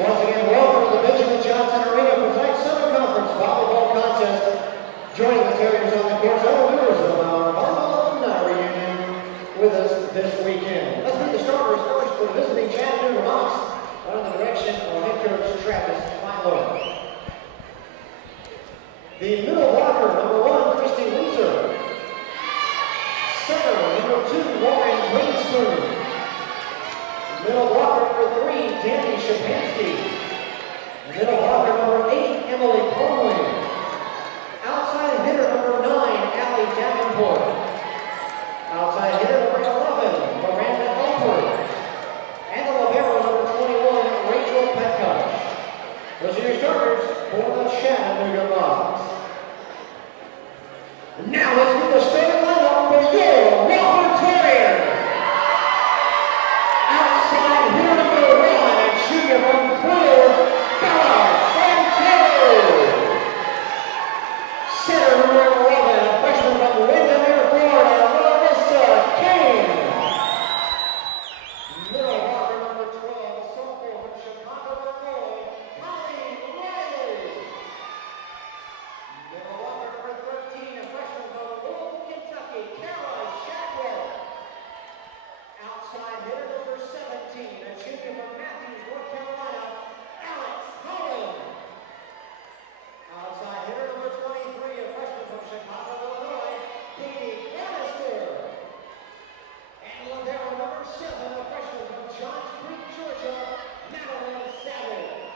Once again, welcome to the Benjamin Johnson Arena for tonight's Summer Conference volleyball contest. Joining the Terriers on the court are members of our volleyball alumni reunion with us this weekend. Let's meet the starters first for the visiting Chattanooga Mocs under the direction of head coach Travis Philo. The middle blocker, number 1, Christy Weezer. Center, number 2, Lauren Greenspoon. Middle blocker number 3, Danny Shapansky. Middle blocker number 8, Emily Plumley. Outside hitter number 9, Allie Davenport. Outside hitter number 11, Miranda Elford. And the libero number 21, Rachel Petkosh. Those are your starters for the Chattanooga Mocs. Now let's get the starting lineup for your Wofford Terriers. Outside hitter number 1, shooter from Clear, Bella Santiago. Center number 11, a freshman from Windermere, Florida, Melissa King. Middle blocker number 12, a sophomore from Chicago, Illinois, Colleen Riley. Middle blocker number 13, a freshman from Louisville, Kentucky, Kara Shackwell. Outside hitter number 17, a junior from Matthews, North Carolina, Alex Holland. Outside hitter number 23, a freshman from Chicago, Illinois, Katie Bannister. And libero number 7, a freshman from Johns Creek, Georgia, Madeline Savage.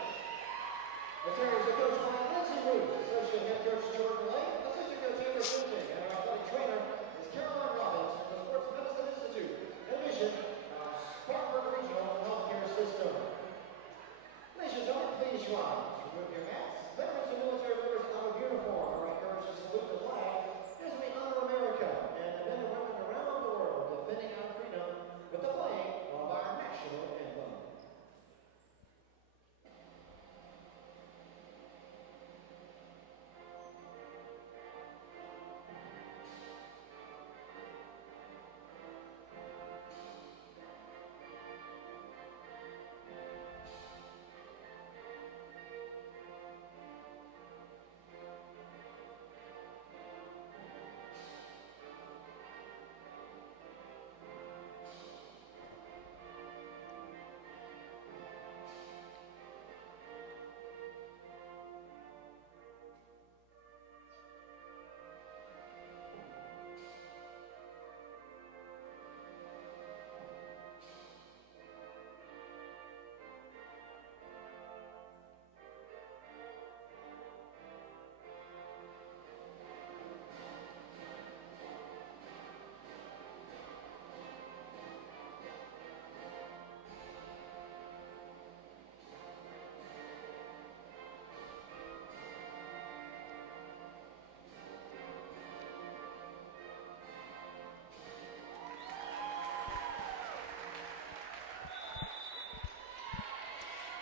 The Terriers are coached by Lindsay Roos, associate head coach Jordan Lake, assistant coach Andrew Boonting, and our athletic trainer is Caroline Robbins from the Sports Medicine Institute, division of Spartanburg Regional Healthcare System. Ladies and gentlemen, please rise. Remove your hats. Veterans and military members out of uniform are encouraged to salute the flag as we honor America and the men and women around the world defending our freedom with the playing of our national anthem.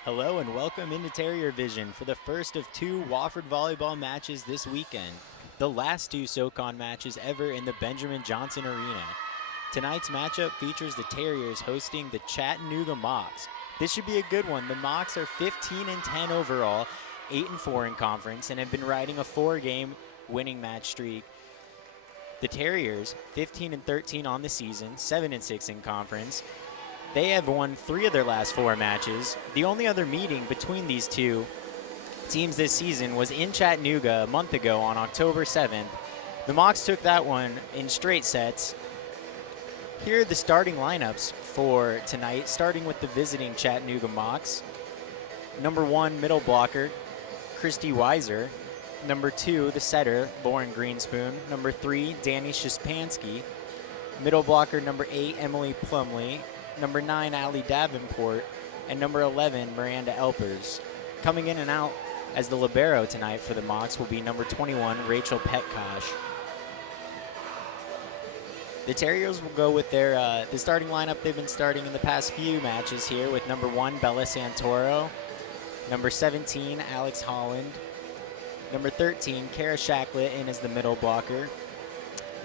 Hello and welcome into Terrier Vision for the first of 2 Wofford volleyball matches this weekend, the last 2 SoCon matches ever in the Benjamin Johnson Arena. Tonight's matchup features the Terriers hosting the Chattanooga Mocs. This should be a good one. The Mocs are 15-10 overall, 8-4 in conference, and have been riding a 4-game winning match streak. The Terriers, 15-13 on the season, 7-6 in conference. They have won 3 of their last 4 matches. The only other meeting between these 2 teams this season was in Chattanooga a month ago on October 7th. The Mocs took that one in straight sets. Here are the starting lineups for tonight, starting with the visiting Chattanooga Mocs. Number 1, middle blocker, Christy Weiser. Number 2, the setter, Lauren Greenspoon. Number 3, Danny Shapansky. Middle blocker, number 8, Emily Plumley. Number 9, Allie Davenport, and number 11, Miranda Elpers. Coming in and out as the libero tonight for the Mocs will be number 21, Rachel Petkosh. The Terriers will go with their the starting lineup they've been starting in the past few matches here with number 1, Bella Santoro, number 17, Alex Holland, number 13, Kara Shacklett in as the middle blocker,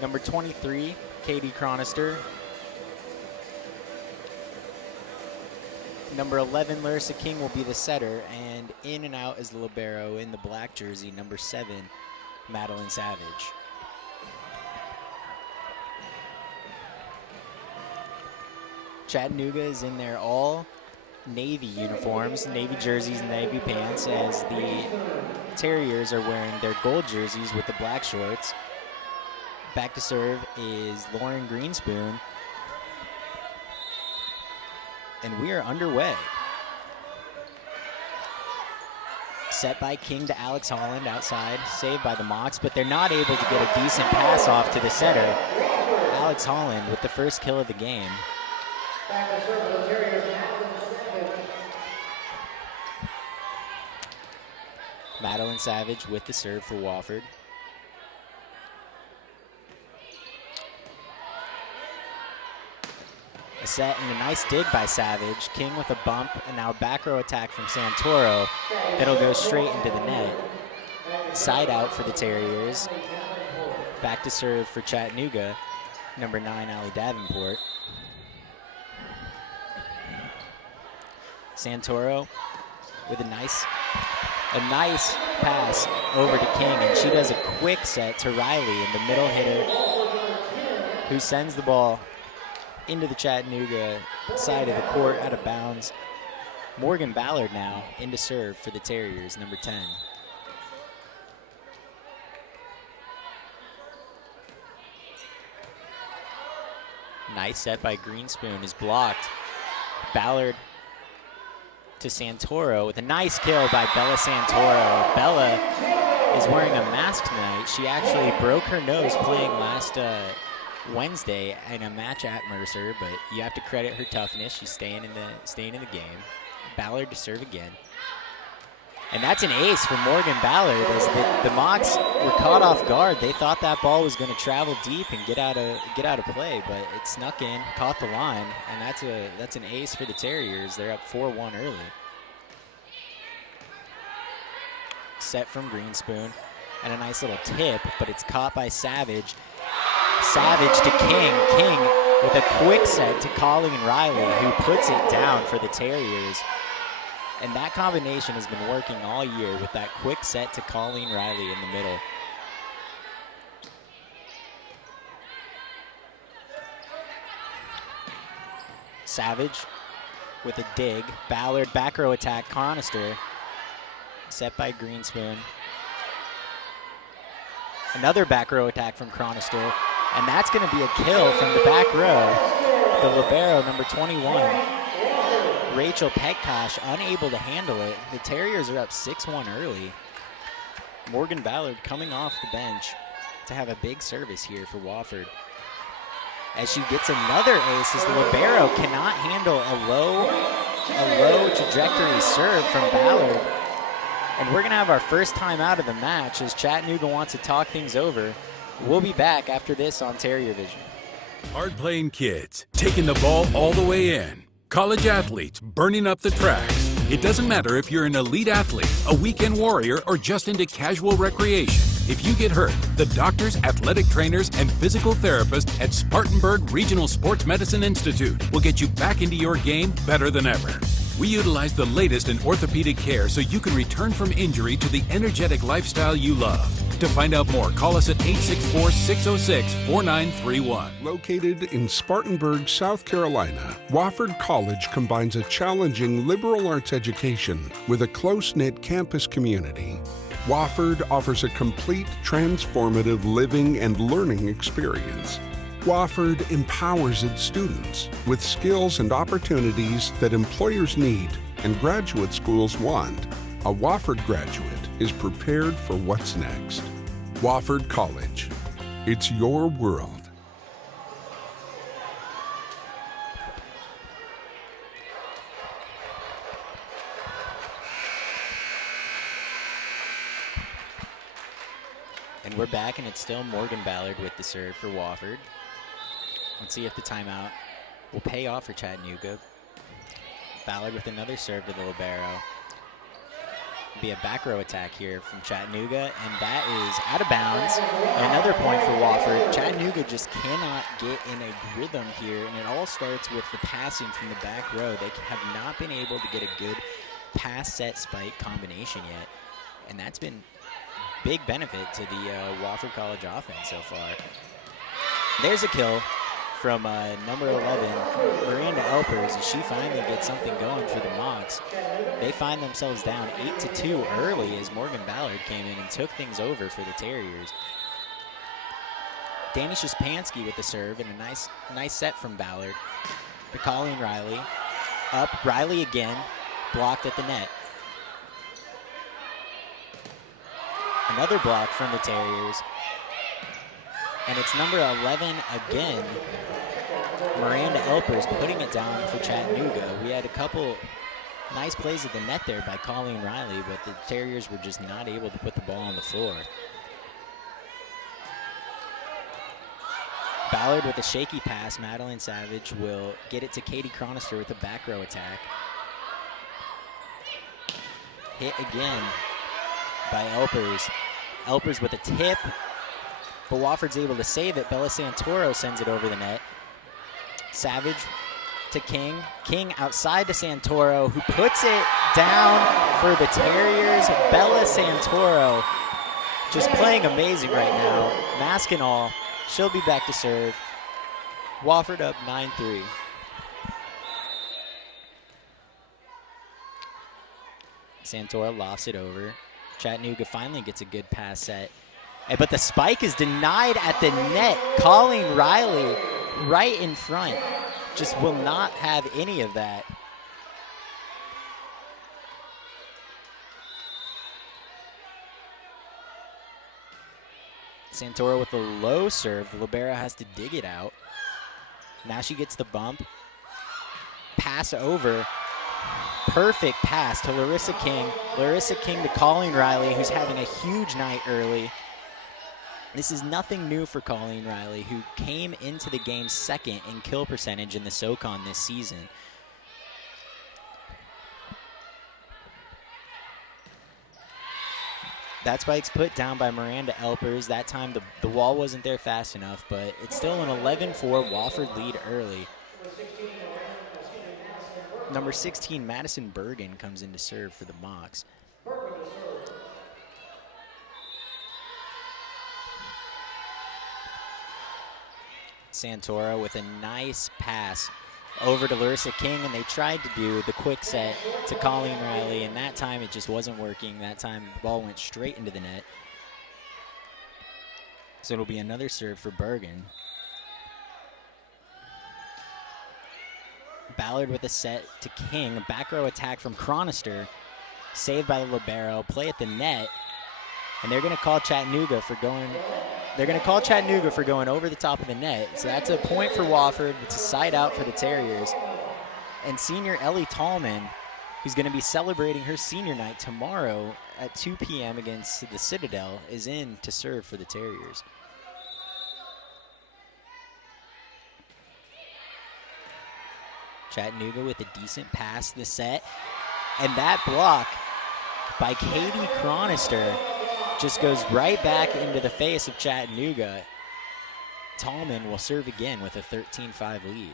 number 23, Katie Cronister, Number 11, Larissa King, will be the setter, and in and out is the libero in the black jersey, number 7, Madeline Savage. Chattanooga is in their all navy uniforms, navy jerseys and navy pants, as the Terriers are wearing their gold jerseys with the black shorts. Back to serve is Lauren Greenspoon. And we are underway. Set by King to Alex Holland outside, saved by the Mocs, but they're not able to get a decent pass off to the setter. Alex Holland with the first kill of the game. Back to serve for the Terriers, Madeline Savage with the serve for Wofford. A set and a nice dig by Savage. King with a bump, and now a back row attack from Santoro that'll go straight into the net. Side out for the Terriers. Back to serve for Chattanooga, number 9, Allie Davenport. Santoro with a nice pass over to King, and she does a quick set to Riley in the middle hitter, who sends the ball into the Chattanooga side of the court out of bounds. Morgan Ballard now into serve for the Terriers, number 10. Nice set by Greenspoon is blocked. Ballard to Santoro with a nice kill by Bella Santoro. Bella is wearing a mask tonight. She actually broke her nose playing last Wednesday in a match at Mercer, but you have to credit her toughness. She's staying in the game. Ballard to serve again. And that's an ace for Morgan Ballard, as the Mocs were caught off guard. They thought that ball was going to travel deep and get out of play, but it snuck in, caught the line, and that's an ace for the Terriers. They're up 4-1 early. Set from Greenspoon, and a nice little tip, but it's caught by Savage. Savage to King. King with a quick set to Colleen Riley, who puts it down for the Terriers. And that combination has been working all year with that quick set to Colleen Riley in the middle. Savage with a dig. Ballard back row attack, Chronister. Set by Greenspoon. Another back row attack from Chronister. And that's going to be a kill from the back row. The libero, number 21. Rachel Petkosh unable to handle it. The Terriers are up 6-1 early. Morgan Ballard coming off the bench to have a big service here for Wofford. As she gets another ace, as the libero cannot handle a low trajectory serve from Ballard. And we're going to have our first time out of the match as Chattanooga wants to talk things over. We'll be back after this on Terrier Vision. Hard-playing kids, taking the ball all the way in. College athletes burning up the tracks. It doesn't matter if you're an elite athlete, a weekend warrior, or just into casual recreation. If you get hurt, the doctors, athletic trainers, and physical therapists at Spartanburg Regional Sports Medicine Institute will get you back into your game better than ever. We utilize the latest in orthopedic care so you can return from injury to the energetic lifestyle you love. To find out more, call us at 864-606-4931. Located in Spartanburg, South Carolina, Wofford College combines a challenging liberal arts education with a close-knit campus community. Wofford offers a complete, transformative living and learning experience. Wofford empowers its students with skills and opportunities that employers need and graduate schools want. A Wofford graduate is prepared for what's next. Wofford College. It's your world. And we're back, and it's still Morgan Ballard with the serve for Wofford. Let's see if the timeout will pay off for Chattanooga. Ballard with another serve to the libero. Be a back row attack here from Chattanooga, and that is out of bounds. And another point for Wofford. Chattanooga just cannot get in a rhythm here, and it all starts with the passing from the back row. They have not been able to get a good pass set spike combination yet, and that's been big benefit to the Wofford College offense so far. There's a kill from number 11, Miranda Elpers, and she finally gets something going for the Mocs. They find themselves down 8-2 early as Morgan Ballard came in and took things over for the Terriers. Danny Shispansky with the serve, and a nice set from Ballard. To Colleen Riley. Up, Riley again, blocked at the net. Another block from the Terriers. And it's number 11 again, Miranda Elpers, putting it down for Chattanooga. We had a couple nice plays at the net there by Colleen Riley, but the Terriers were just not able to put the ball on the floor. Ballard with a shaky pass. Madeline Savage will get it to Katie Chronister with a back row attack. Hit again by Elpers. Elpers with a tip, but Wofford's able to save it. Bella Santoro sends it over the net. Savage to King. King outside to Santoro, who puts it down for the Terriers. Bella Santoro just playing amazing right now. Mask and all. She'll be back to serve. Wofford up 9-3. Santoro lofts it over. Chattanooga finally gets a good pass set. But the spike is denied at the net. Colleen Riley right in front. Just will not have any of that. Santoro with the low serve. The libero has to dig it out. Now she gets the bump. Pass over. Perfect pass to Larissa King. Larissa King to Colleen Riley, who's having a huge night early. This is nothing new for Colleen Riley, who came into the game second in kill percentage in the SoCon this season. That spike's put down by Miranda Elpers. That time the wall wasn't there fast enough, but it's still an 11-4 Wofford lead early. Number 16, Madison Bergen, comes in to serve for the Mocs. Santoro with a nice pass over to Larissa King, and they tried to do the quick set to Colleen Riley, and that time it just wasn't working. That time the ball went straight into the net. So it'll be another serve for Bergen. Ballard with a set to King. A back row attack from Chronister. Saved by the libero. Play at the net. And they're going to call Chattanooga for going. They're going to call Chattanooga for going over the top of the net. So that's a point for Wofford. It's a side out for the Terriers. And senior Ellie Tallman, who's going to be celebrating her senior night tomorrow at 2 p.m. against the Citadel, is in to serve for the Terriers. Chattanooga with a decent pass this set. And that block by Katie Chronister just goes right back into the face of Chattanooga. Tallman will serve again with a 13-5 lead.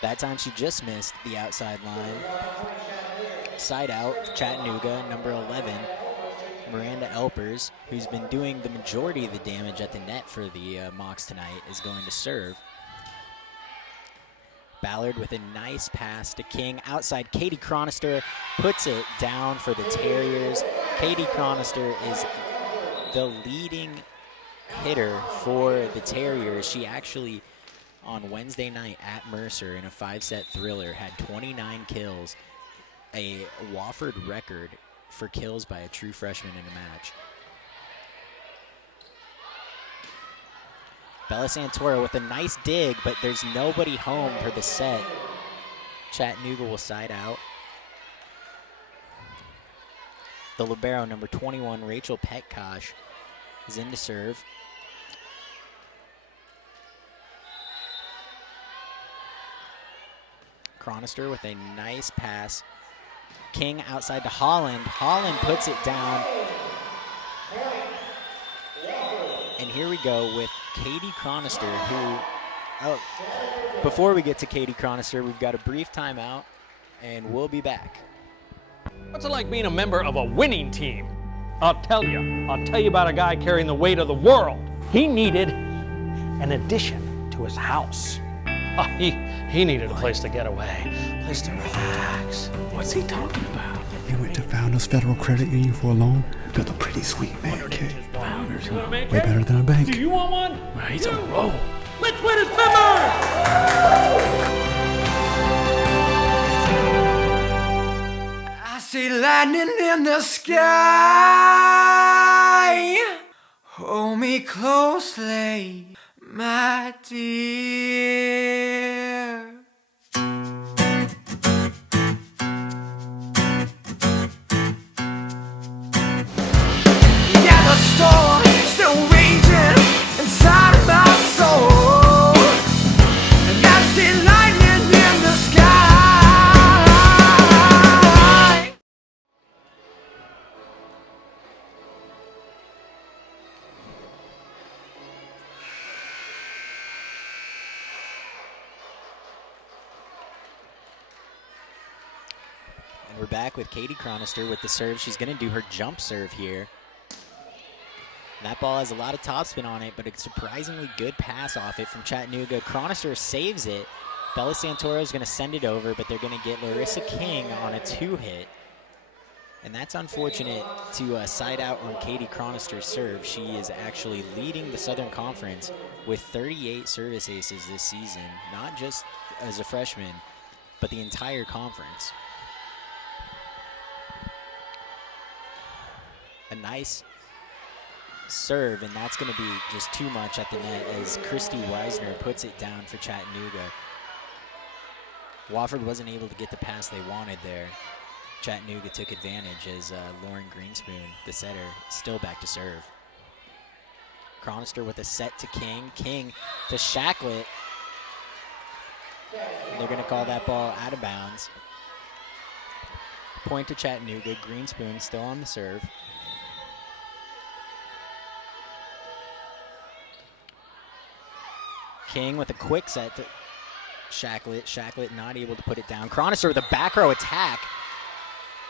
That time she just missed the outside line. Side out, Chattanooga, number 11. Miranda Elpers, who's been doing the majority of the damage at the net for the Mocs tonight, is going to serve. Ballard with a nice pass to King. Outside, Katie Chronister puts it down for the Terriers. Katie Chronister is the leading hitter for the Terriers. She actually, on Wednesday night at Mercer in a 5-set thriller, had 29 kills, a Wofford record for kills by a true freshman in a match. Bella Santoro with a nice dig, but there's nobody home for the set. Chattanooga will side out. The libero, number 21, Rachel Petkosh, is in to serve. Chronister with a nice pass. King outside to Holland. Holland puts it down. And here we go with Katie Chronister, who, before we get to Katie Chronister, we've got a brief timeout, and we'll be back. What's it like being a member of a winning team? I'll tell you about a guy carrying the weight of the world. He needed an addition to his house. Oh, he needed a place to get away, a place to relax. What's he talking about? He went to Founders Federal Credit Union for a loan. Built a pretty sweet man cave. Founders, way better than a bank. Do you want one? Well, he's on a roll. Let's win his members! I see lightning in the sky. Hold me closely, my dear. Yeah, the storm still raging inside of my soul, and I see lightning in the sky. And we're back with Katie Chronister with the serve. She's going to do her jump serve here. That ball has a lot of topspin on it, but a surprisingly good pass off it from Chattanooga. Chronister saves it. Bella Santoro is going to send it over, but they're going to get Larissa King on a 2-hit. And that's unfortunate to side out on Katie Chronister's serve. She is actually leading the Southern Conference with 38 service aces this season, not just as a freshman, but the entire conference. A nice serve, and that's going to be just too much at the net as Christy Weisner puts it down for Chattanooga. Wofford wasn't able to get the pass they wanted there. Chattanooga took advantage as Lauren Greenspoon, the setter, still back to serve. Chronister with a set to King. King to Shacklet. And they're going to call that ball out of bounds. Point to Chattanooga. Greenspoon still on the serve. King with a quick set to Shacklet. Shacklet not able to put it down. Chronister with a back row attack.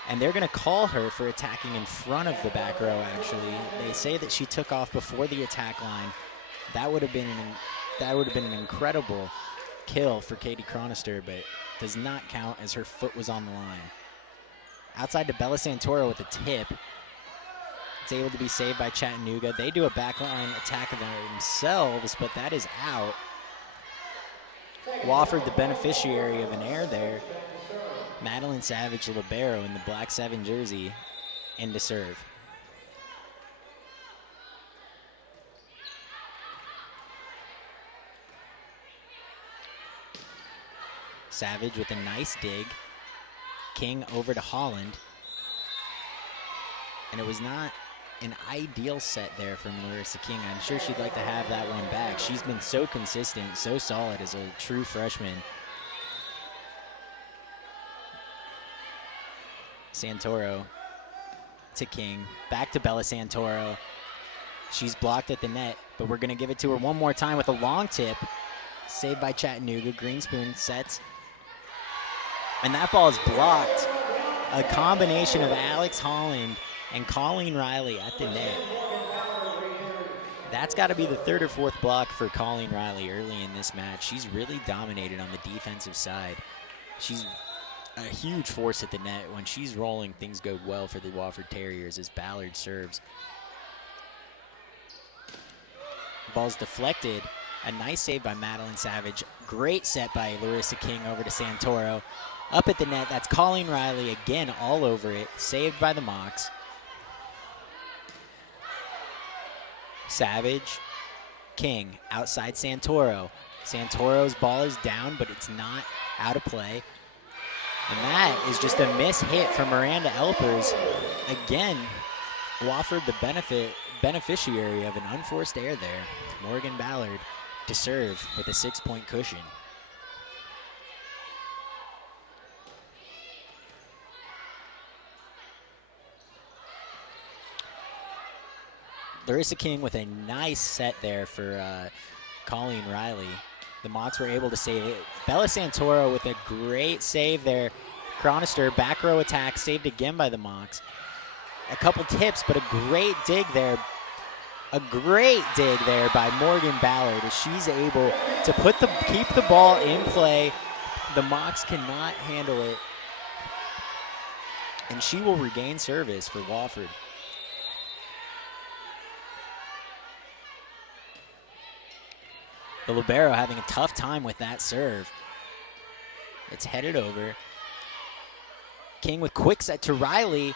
And they're going to call her for attacking in front of the back row, actually. They say that she took off before the attack line. That would have been an incredible kill for Katie Chronister, but does not count as her foot was on the line. Outside to Bella Santoro with a tip. It's able to be saved by Chattanooga. They do a backline attack of themselves, but that is out. Wofford, the beneficiary of an error there. Madeline Savage, the libero in the black 7 jersey, in to serve. Savage with a nice dig. King over to Holland. And it was not an ideal set there from Larissa King. I'm sure she'd like to have that one back. She's been so consistent, so solid as a true freshman. Santoro to King. Back to Bella Santoro. She's blocked at the net, but we're going to give it to her one more time with a long tip. Saved by Chattanooga. Greenspoon sets. And that ball is blocked. A combination of Alex Holland and Colleen Riley at the net. That's got to be the 3rd or 4th block for Colleen Riley early in this match. She's really dominated on the defensive side. She's a huge force at the net. When she's rolling, things go well for the Wofford Terriers as Ballard serves. Ball's deflected. A nice save by Madeline Savage. Great set by Larissa King over to Santoro. Up at the net, that's Colleen Riley again all over it. Saved by the Mocs. Savage, King, outside Santoro. Santoro's ball is down, but it's not out of play. And that is just a miss hit from Miranda Elpers. Again, Wofford the beneficiary of an unforced error there. Morgan Ballard to serve with a 6-point cushion. Larissa King with a nice set there for Colleen Riley. The Mocs were able to save it. Bella Santoro with a great save there. Chronister, back row attack, saved again by the Mocs. A couple tips, but a great dig there. A great dig there by Morgan Ballard as she's able to keep the ball in play. The Mocs cannot handle it. And she will regain service for Wofford. The libero having a tough time with that serve. It's headed over. King with quick set to Riley.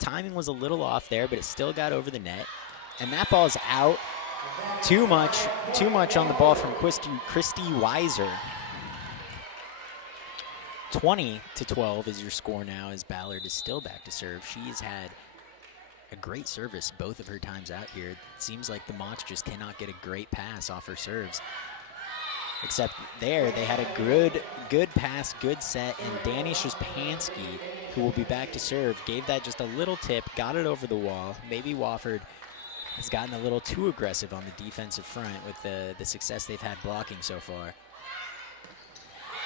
Timing was a little off there, but it still got over the net. And that ball is out. Too much on the ball from Christy Weiser. 20-12 is your score now as Ballard is still back to serve. She's had a great service both of her times out here. It seems like the Mocs just cannot get a great pass off her serves. Except there, they had a good pass, good set, and Danny Szyspansky, who will be back to serve, gave that just a little tip, got it over the wall. Maybe Wofford has gotten a little too aggressive on the defensive front with the success they've had blocking so far.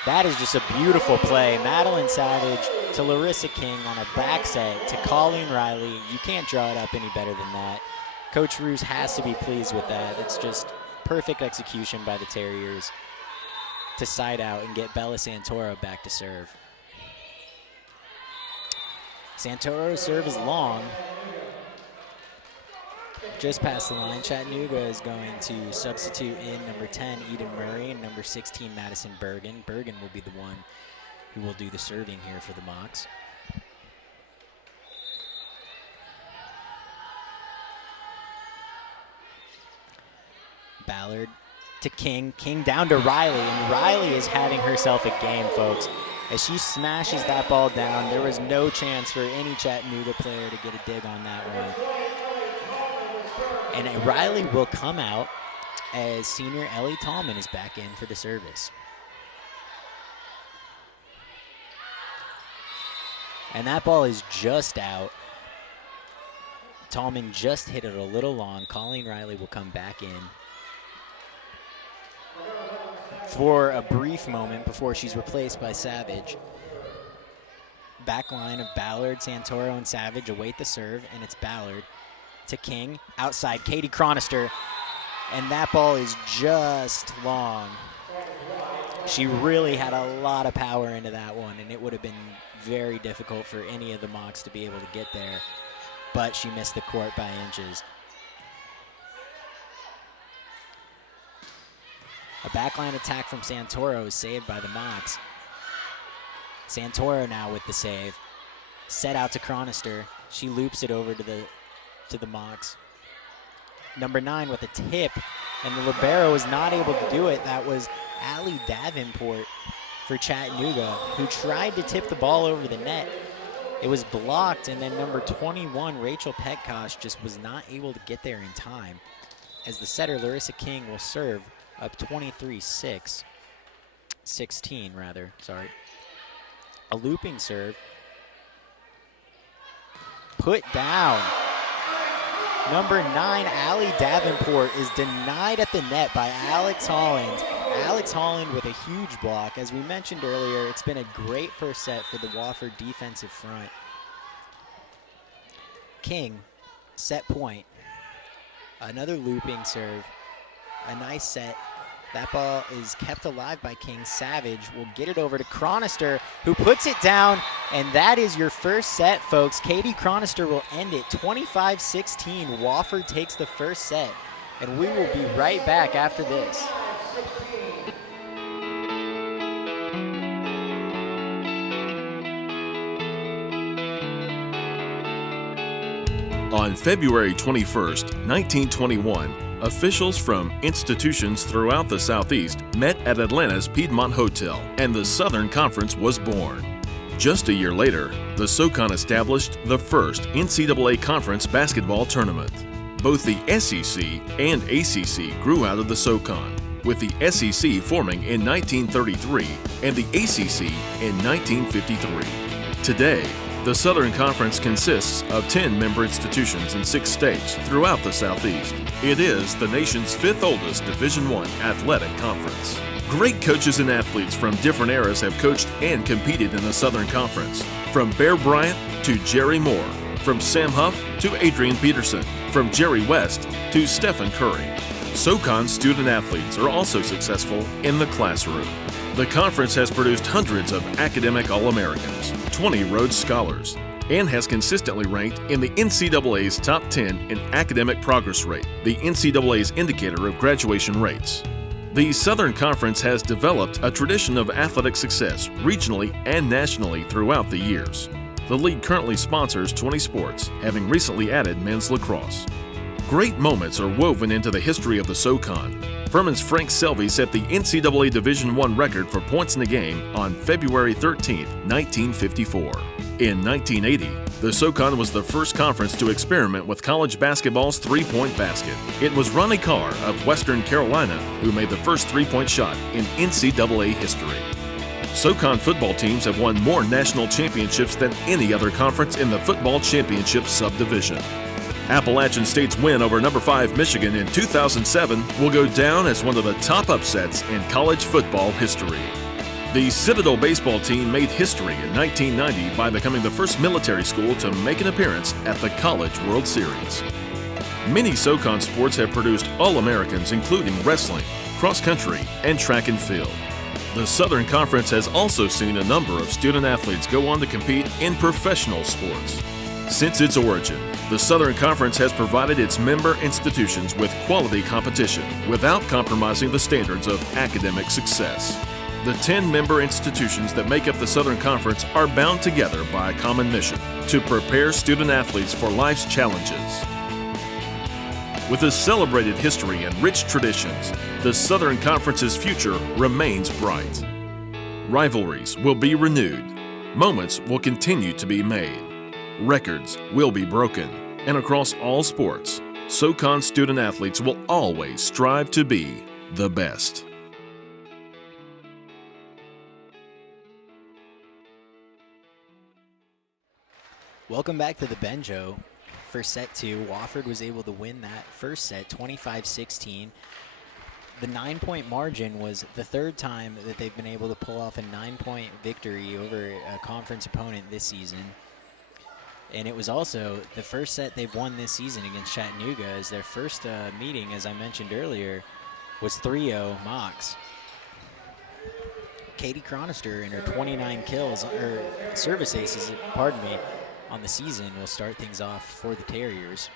That is just a beautiful play. Madeline Savage to Larissa King on a back set to Colleen Riley. You can't draw it up any better than that. Coach Roos has to be pleased with that. It's just perfect execution by the Terriers to side out and get Bella Santoro back to serve. Santoro's serve is long. Just past the line, Chattanooga is going to substitute in number 10, Eden Murray, and number 16, Madison Bergen. Bergen will be the one who will do the serving here for the Mocs. Ballard to King. King down to Riley, and Riley is having herself a game, folks. As she smashes that ball down, there was no chance for any Chattanooga player to get a dig on that one. And Riley will come out as senior Ellie Tallman is back in for the service. And that ball is just out. Tallman just hit it a little long. Colleen Riley will come back in for a brief moment before she's replaced by Savage. Back line of Ballard, Santoro, and Savage await the serve, and it's Ballard to King, outside Katie Chronister, and that ball is just long. She really had a lot of power into that one, and it would have been very difficult for any of the Mocs to be able to get there, but she missed the court by inches. A backline attack from Santoro is saved by the Mocs. Santoro now with the save. Set out to Chronister. She loops it over to the Mocs. Number 9 with a tip, and the libero is not able to do it. That was Allie Davenport for Chattanooga, who tried to tip the ball over the net. It was blocked, and then number 21, Rachel Petkosh, just was not able to get there in time. As the setter, Larissa King, will serve up 16 rather, sorry. A looping serve. Put down. Number 9, Allie Davenport, is denied at the net by Alex Holland. Alex Holland with a huge block. As we mentioned earlier, it's been a great first set for the Wofford defensive front. King, set point. Another looping serve. A nice set. That ball is kept alive by King. Savage will get it over to Chronister, who puts it down, and that is your first set, folks. Katie Chronister will end it 25-16. Wofford takes the first set, and we will be right back after this. On February 21st, 1921, officials from institutions throughout the Southeast met at Atlanta's Piedmont Hotel, and the Southern Conference was born. Just a year later, the SoCon established the first NCAA Conference basketball tournament. Both the SEC and ACC grew out of the SoCon, with the SEC forming in 1933 and the ACC in 1953. Today, The Southern Conference consists of 10 member institutions in 6 states throughout the Southeast. It is the nation's 5th oldest Division I athletic conference. Great coaches and athletes from different eras have coached and competed in the Southern Conference. From Bear Bryant to Jerry Moore, from Sam Huff to Adrian Peterson, from Jerry West to Stephen Curry. SoCon student athletes are also successful in the classroom. The conference has produced hundreds of academic All-Americans, 20 Rhodes Scholars, and has consistently ranked in the NCAA's top 10 in academic progress rate, the NCAA's indicator of graduation rates. The Southern Conference has developed a tradition of athletic success regionally and nationally throughout the years. The league currently sponsors 20 sports, having recently added men's lacrosse. Great moments are woven into the history of the SoCon. Furman's Frank Selvey set the NCAA Division I record for points in a game on February 13, 1954. In 1980, the SoCon was the first conference to experiment with college basketball's three-point basket. It was Ronnie Carr of Western Carolina who made the first three-point shot in NCAA history. SoCon football teams have won more national championships than any other conference in the football championship subdivision. Appalachian State's win over number 5 Michigan in 2007 will go down as one of the top upsets in college football history. The Citadel baseball team made history in 1990 by becoming the first military school to make an appearance at the College World Series. Many SoCon sports have produced All-Americans, including wrestling, cross country, and track and field. The Southern Conference has also seen a number of student athletes go on to compete in professional sports. Since its origin, the Southern Conference has provided its member institutions with quality competition without compromising the standards of academic success. The 10 member institutions that make up the Southern Conference are bound together by a common mission to prepare student athletes for life's challenges. With a celebrated history and rich traditions, the Southern Conference's future remains bright. Rivalries will be renewed. Moments will continue to be made. Records will be broken. And across all sports, SoCon student athletes will always strive to be the best. Welcome back to the Benjo. For set 2, Wofford was able to win that first set 25-16. The 9-point margin was the 3rd time that they've been able to pull off a 9-point victory over a conference opponent this season. And it was also the first set they've won this season against Chattanooga, as their first meeting, as I mentioned earlier, was 3-0 Mocs. Katie Chronister and her 29 kills, or service aces, pardon me, on the season will start things off for the Terriers.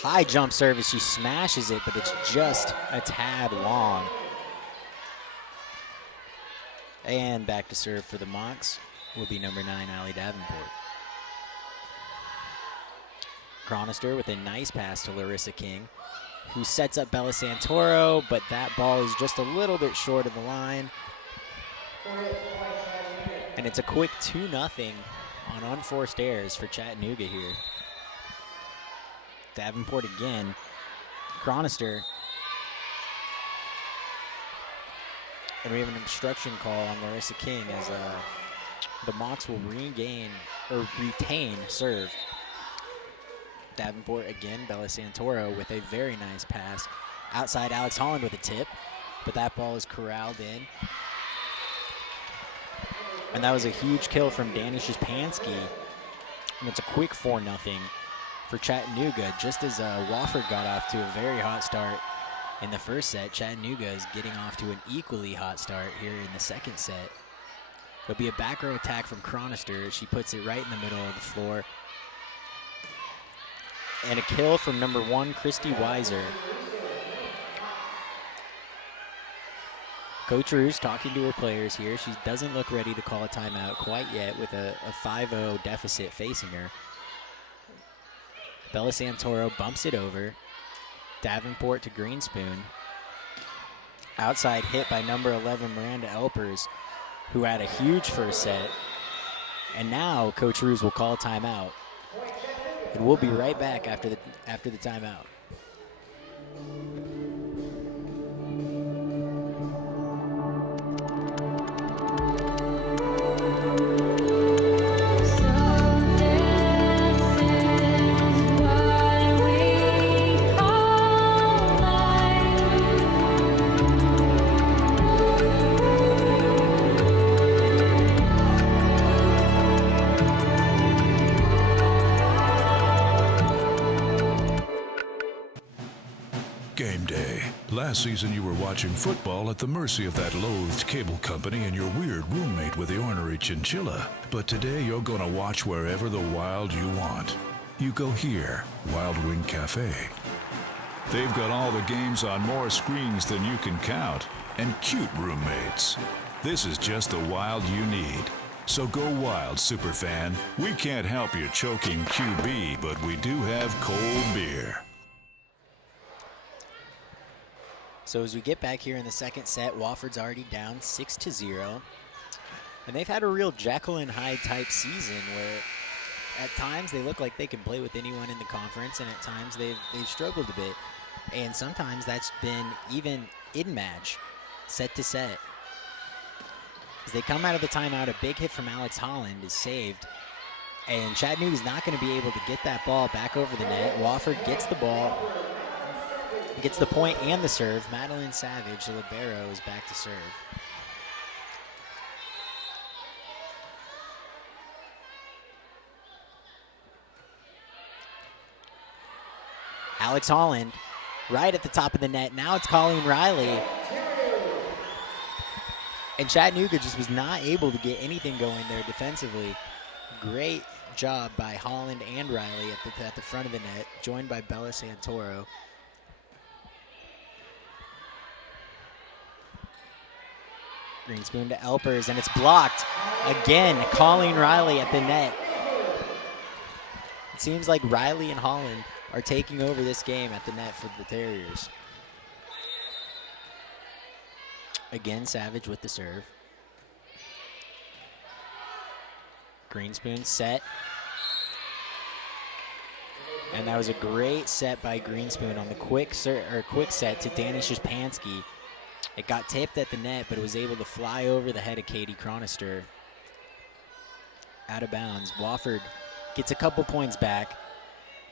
High jump service, she smashes it, but it's just a tad long. And back to serve for the Mocs will be number 9, Allie Davenport. Chronister with a nice pass to Larissa King, who sets up Bella Santoro, but that ball is just a little bit short of the line. And it's a quick 2-0 on unforced errors for Chattanooga here. Davenport again. Chronister. And we have an obstruction call on Larissa King as the Mocs will retain serve. Davenport again, Bella Santoro with a very nice pass. Outside, Alex Holland with a tip, but that ball is corralled in. And that was a huge kill from Danny Szczepanski. And it's a quick 4-0 for Chattanooga, just as Wofford got off to a very hot start in the first set. Chattanooga is getting off to an equally hot start here in the second set. It'll be a back row attack from Chronister. She puts it right in the middle of the floor. And a kill from number 1, Christy Weiser. Coach Roos talking to her players here. She doesn't look ready to call a timeout quite yet with a 5-0 deficit facing her. Bella Santoro bumps it over. Davenport to Greenspoon. Outside hit by number 11, Miranda Elpers, who had a huge first set. And now Coach Roos will call a timeout. And we'll be right back after the timeout. Game day. Last season you were watching football at the mercy of that loathed cable company and your weird roommate with the ornery chinchilla. But today you're gonna watch wherever the wild you want. You go here, Wild Wing Cafe. They've got all the games on more screens than you can count, and cute roommates. This is just the wild you need. So go wild, superfan. We can't help your choking QB, but we do have cold beer. So as we get back here in the second set, Wofford's already down 6-0. And they've had a real Jekyll and Hyde type season where at times they look like they can play with anyone in the conference, and at times they've struggled a bit. And sometimes that's been even in match, set to set. As they come out of the timeout, a big hit from Alex Holland is saved. And Chattanooga's not going to be able to get that ball back over the net. Wofford gets the ball. Gets the point and the serve. Madeline Savage, the libero, is back to serve. Alex Holland right at the top of the net. Now it's Colleen Riley. And Chattanooga just was not able to get anything going there defensively. Great job by Holland and Riley at the front of the net, joined by Bella Santoro. Greenspoon to Elpers, and it's blocked. Again, Colleen Riley at the net. It seems like Riley and Holland are taking over this game at the net for the Terriers. Again, Savage with the serve. Greenspoon set. And that was a great set by Greenspoon on the quick set to Danny Szczepanski. It got tipped at the net, but it was able to fly over the head of Katie Cronister. Out of bounds. Wofford gets a couple points back,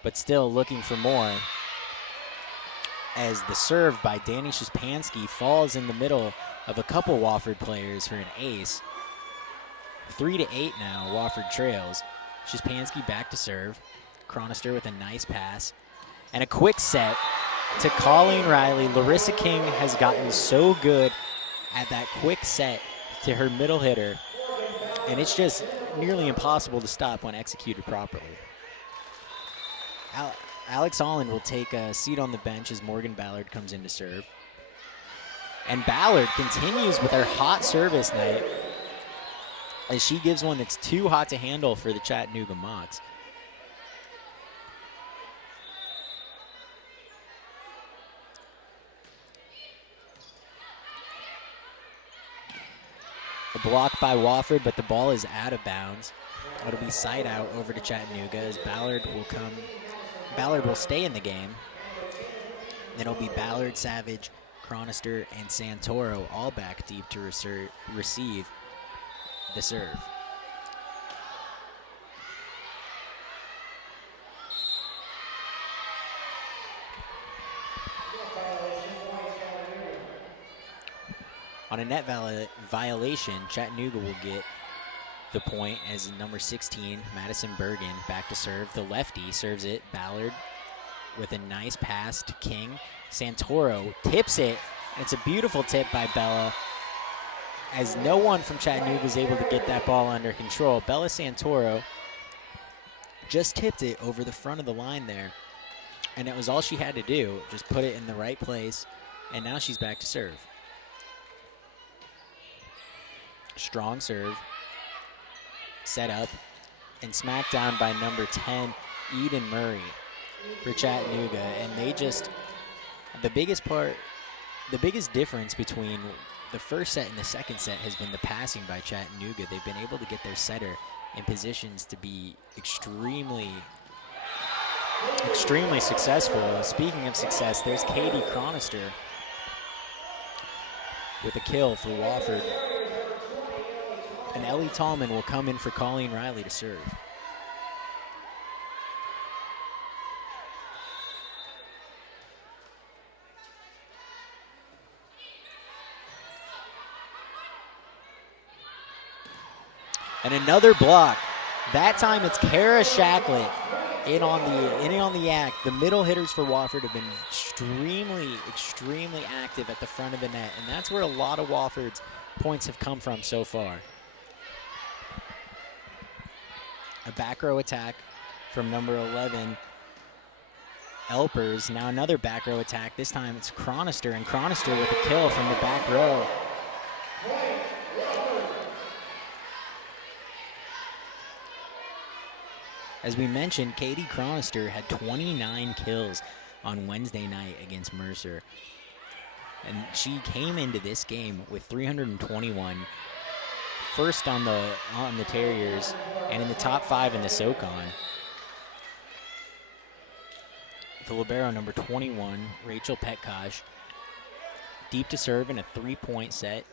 but still looking for more. As the serve by Danny Szczepanski falls in the middle of a couple Wofford players for an ace. 3-8 now, Wofford trails. Szczepanski back to serve. Cronister with a nice pass. And a quick set to Colleen Riley. Larissa King has gotten so good at that quick set to her middle hitter, and it's just nearly impossible to stop when executed properly. Alex Holland will take a seat on the bench as Morgan Ballard comes in to serve. And Ballard continues with her hot service night as she gives one that's too hot to handle for the Chattanooga Mocs. A block by Wofford, but the ball is out of bounds. It'll be side out over to Chattanooga as Ballard will stay in the game. Then it'll be Ballard, Savage, Cronister, and Santoro all back deep to receive the serve. On a net violation, Chattanooga will get the point as number 16, Madison Bergen, back to serve. The lefty serves it. Ballard with a nice pass to King. Santoro tips it. It's a beautiful tip by Bella, as no one from Chattanooga is able to get that ball under control. Bella Santoro just tipped it over the front of the line there, and it was all she had to do, just put it in the right place, and now she's back to serve. Strong serve, set up, and smacked down by number 10, Eden Murray for Chattanooga. And they just, the biggest difference between the first set and the second set has been the passing by Chattanooga. They've been able to get their setter in positions to be extremely extremely successful. Speaking of success, there's Katie Chronister with a kill for Wofford. And Ellie Tallman will come in for Colleen Riley to serve. And another block. That time it's Kara Shacklett in on the act. The middle hitters for Wofford have been extremely active at the front of the net, and that's where a lot of Wofford's points have come from so far. A back row attack from number 11, Elpers. Now another back row attack. This time it's Chronister, and Chronister with a kill from the back row. As we mentioned, Katie Chronister had 29 kills on Wednesday night against Mercer. And she came into this game with 321, first on the Terriers, and in the top 5 in the SoCon. The libero, number 21, Rachel Petkosh, deep to serve in a 3-point set.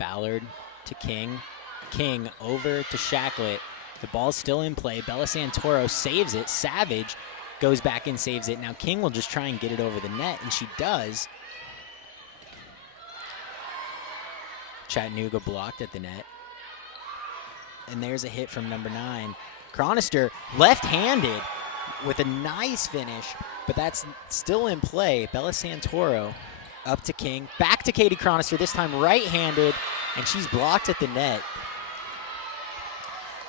Ballard to King. King over to Shacklett. The ball's still in play. Bella Santoro saves it. Savage goes back and saves it. Now King will just try and get it over the net, and she does. Chattanooga blocked at the net. And there's a hit from number 9. Chronister left-handed with a nice finish, but that's still in play. Bella Santoro up to King. Back to Katie Chronister, this time right-handed, and she's blocked at the net.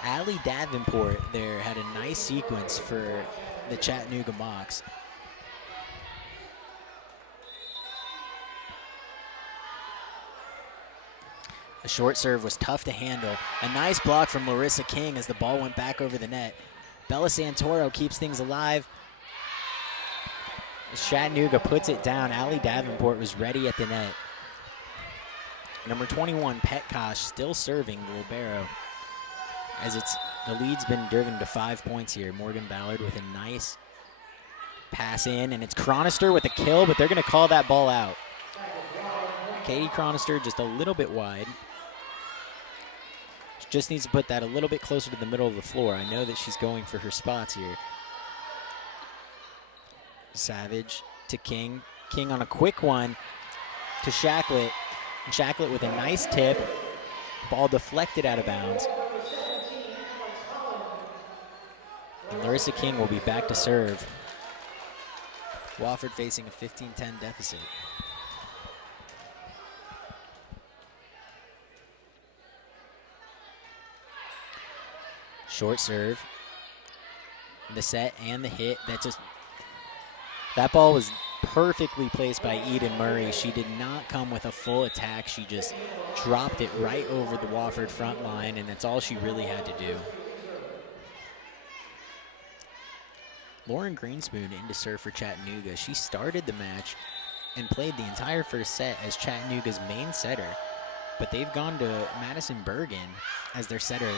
Allie Davenport there had a nice sequence for the Chattanooga Mocs. The short serve was tough to handle. A nice block from Larissa King as the ball went back over the net. Bella Santoro keeps things alive. As Chattanooga puts it down, Allie Davenport was ready at the net. Number 21, Petkosh, still serving the libero. As the lead's been driven to 5 points here. Morgan Ballard with a nice pass in, and it's Chronister with a kill, but they're going to call that ball out. Katie Chronister just a little bit wide. She just needs to put that a little bit closer to the middle of the floor. I know that she's going for her spots here. Savage to King. King on a quick one to Shacklett. And Shacklett with a nice tip. Ball deflected out of bounds. And Larissa King will be back to serve. Wofford facing a 15-10 deficit. Short serve. The set and the hit. That ball was perfectly placed by Eden Murray. She did not come with a full attack. She just dropped it right over the Wofford front line, and that's all she really had to do. Lauren Greenspoon in to serve for Chattanooga. She started the match and played the entire first set as Chattanooga's main setter, but they've gone to Madison Bergen as their setter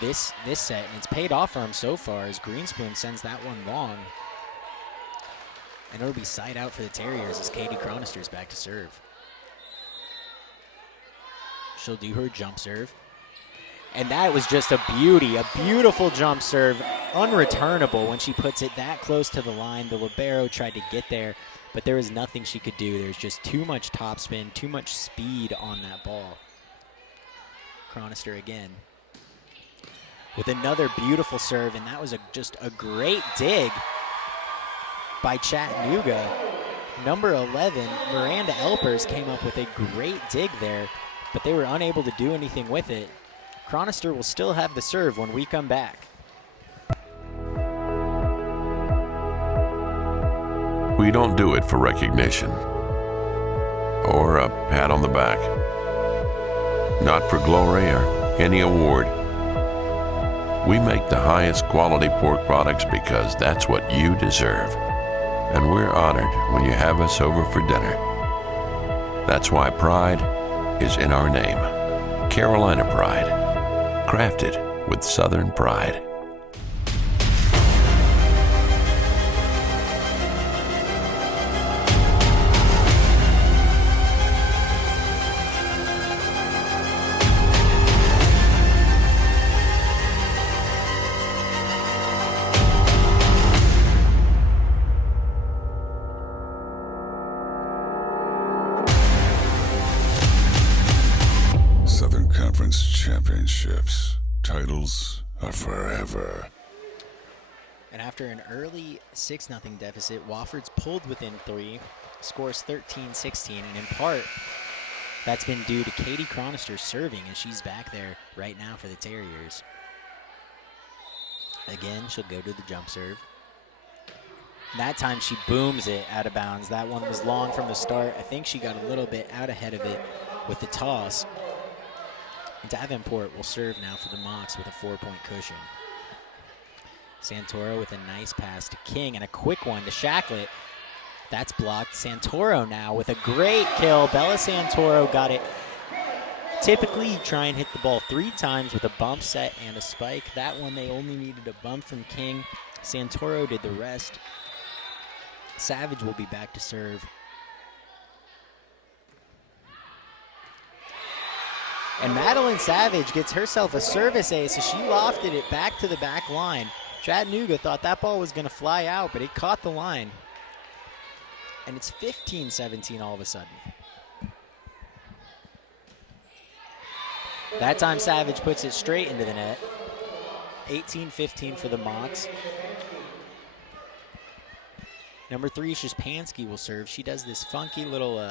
this set, and it's paid off for them so far as Greenspoon sends that one long. And it'll be side out for the Terriers as Katie Chronister's back to serve. She'll do her jump serve. And that was just a beauty, a beautiful jump serve, unreturnable when she puts it that close to the line. The libero tried to get there, but there was nothing she could do. There's just too much topspin, too much speed on that ball. Chronister again with another beautiful serve, and that was just a great dig by Chattanooga. Number 11, Miranda Elpers, came up with a great dig there, but they were unable to do anything with it. Chronister will still have the serve when we come back. We don't do it for recognition or a pat on the back. Not for glory or any award. We make the highest quality pork products because that's what you deserve. And we're honored when you have us over for dinner. That's why pride is in our name. Carolina Pride. crafted with Southern pride. Southern Conference Championships. Titles are forever. And after an early 6-0 deficit, Wofford's pulled within 3, scores 13-16, and in part, that's been due to Katie Chronister serving as she's back there right now for the Terriers. Again, she'll go to the jump serve. That time she booms it out of bounds. That one was long from the start. I think she got a little bit out ahead of it with the toss. Davenport will serve now for the Mocs with a 4-point cushion. Santoro with a nice pass to King and a quick one to Shacklet. That's blocked. Santoro now with a great kill. Bella Santoro got it. Typically, you try and hit the ball 3 times with a bump set and a spike. That one, they only needed a bump from King. Santoro did the rest. Savage will be back to serve. And Madeline Savage gets herself a service ace as she lofted it back to the back line. Chattanooga thought that ball was going to fly out, but it caught the line. And it's 15-17 all of a sudden. That time Savage puts it straight into the net. 18-15 for the Mocs. Number 3, Shispansky will serve. She does this funky little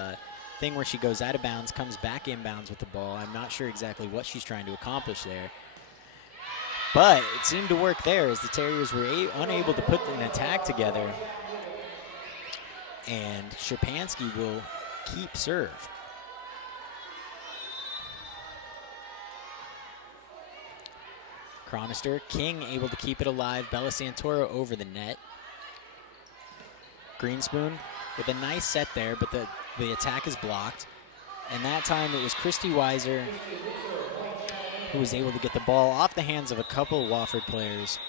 thing where she goes out of bounds, comes back inbounds with the ball. I'm not sure exactly what she's trying to accomplish there. But it seemed to work there as the Terriers were unable to put an attack together. And Shispansky will keep serve. Chronister, King able to keep it alive. Bella Santoro over the net. Greenspoon with a nice set there, but the attack is blocked. And that time it was Christy Weiser who was able to get the ball off the hands of a couple of Wofford players.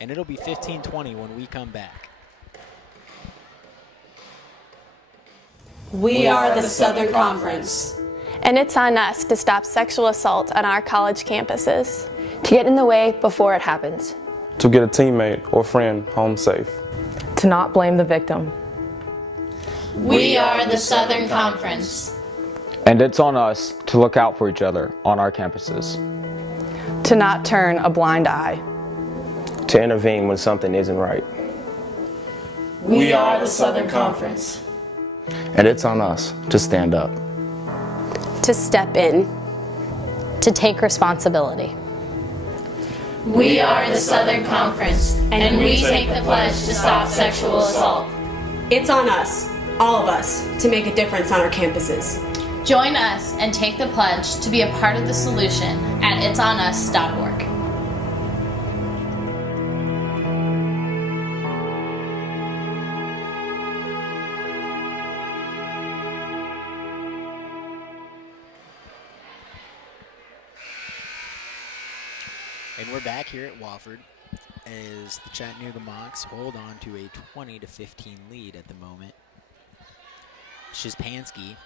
And it'll be 15-20 when we come back. We are the Southern Conference. And it's on us to stop sexual assault on our college campuses. To get in the way before it happens. To get a teammate or friend home safe. To not blame the victim. We are the Southern Conference. And it's on us to look out for each other on our campuses. To not turn a blind eye. To intervene when something isn't right. We are the Southern Conference. And it's on us to stand up. To step in. To take responsibility. We are the Southern Conference, and we take the pledge to stop sexual assault. It's on us, all of us, to make a difference on our campuses. Join us and take the pledge to be a part of the solution at itsonus.org. And we're back here at Wofford as the Chattanooga Mocs hold on to a 20-15 lead at the moment. Shispansky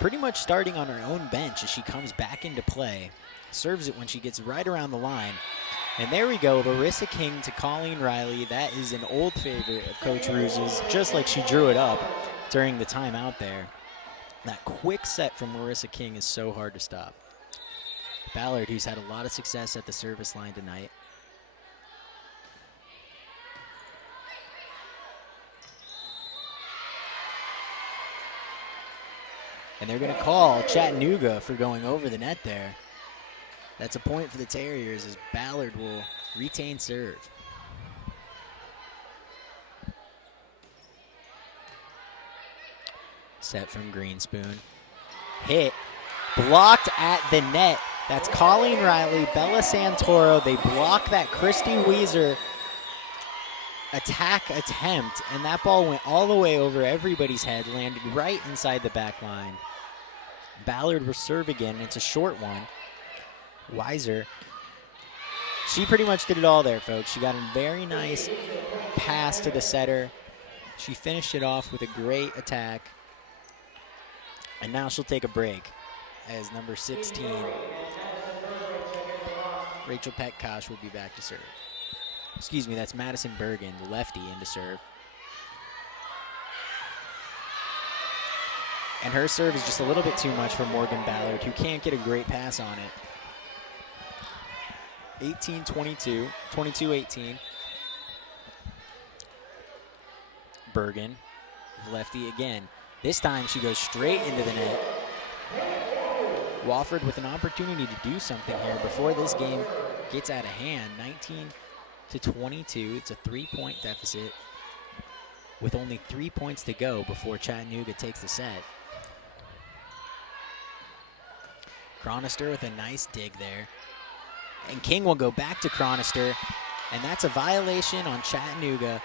pretty much starting on her own bench as she comes back into play. Serves it when she gets right around the line. And there we go, Larissa King to Colleen Riley. That is an old favorite of Coach Ruse's, just like she drew it up during the timeout there. That quick set from Larissa King is so hard to stop. Ballard, who's had a lot of success at the service line tonight. And they're going to call Chattanooga for going over the net there. That's a point for the Terriers as Ballard will retain serve. Set from Greenspoon. Hit. Blocked at the net. That's Colleen Riley, Bella Santoro. They block that Christy Weiser attack attempt, and that ball went all the way over everybody's head, landed right inside the back line. Ballard will serve again, and it's a short one. Weiser, she pretty much did it all there, folks. She got a very nice pass to the setter. She finished it off with a great attack. And now she'll take a break as number 16, Rachel Petkosh, will be back to serve. Excuse me, that's Madison Bergen, the lefty, in to serve. And her serve is just a little bit too much for Morgan Ballard, who can't get a great pass on it. 18-22, 22-18. Bergen, lefty again. This time she goes straight into the net. Wofford with an opportunity to do something here before this game gets out of hand. 19-22, it's a 3-point deficit with only 3 points to go before Chattanooga takes the set. Chronister with a nice dig there. And King will go back to Chronister, and that's a violation on Chattanooga.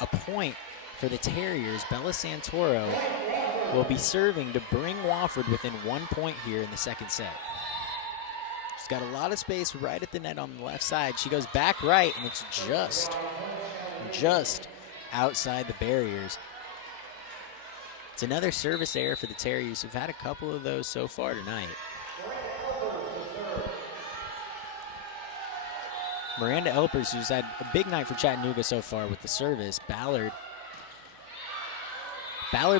A point for the Terriers. Bella Santoro will be serving to bring Wofford within 1 point here in the second set. She's got a lot of space right at the net on the left side. She goes back right, and it's just outside the barriers. It's another service error for the Terriers, who've had a couple of those so far tonight. Miranda Elpers, who's had a big night for Chattanooga so far with the service. Ballard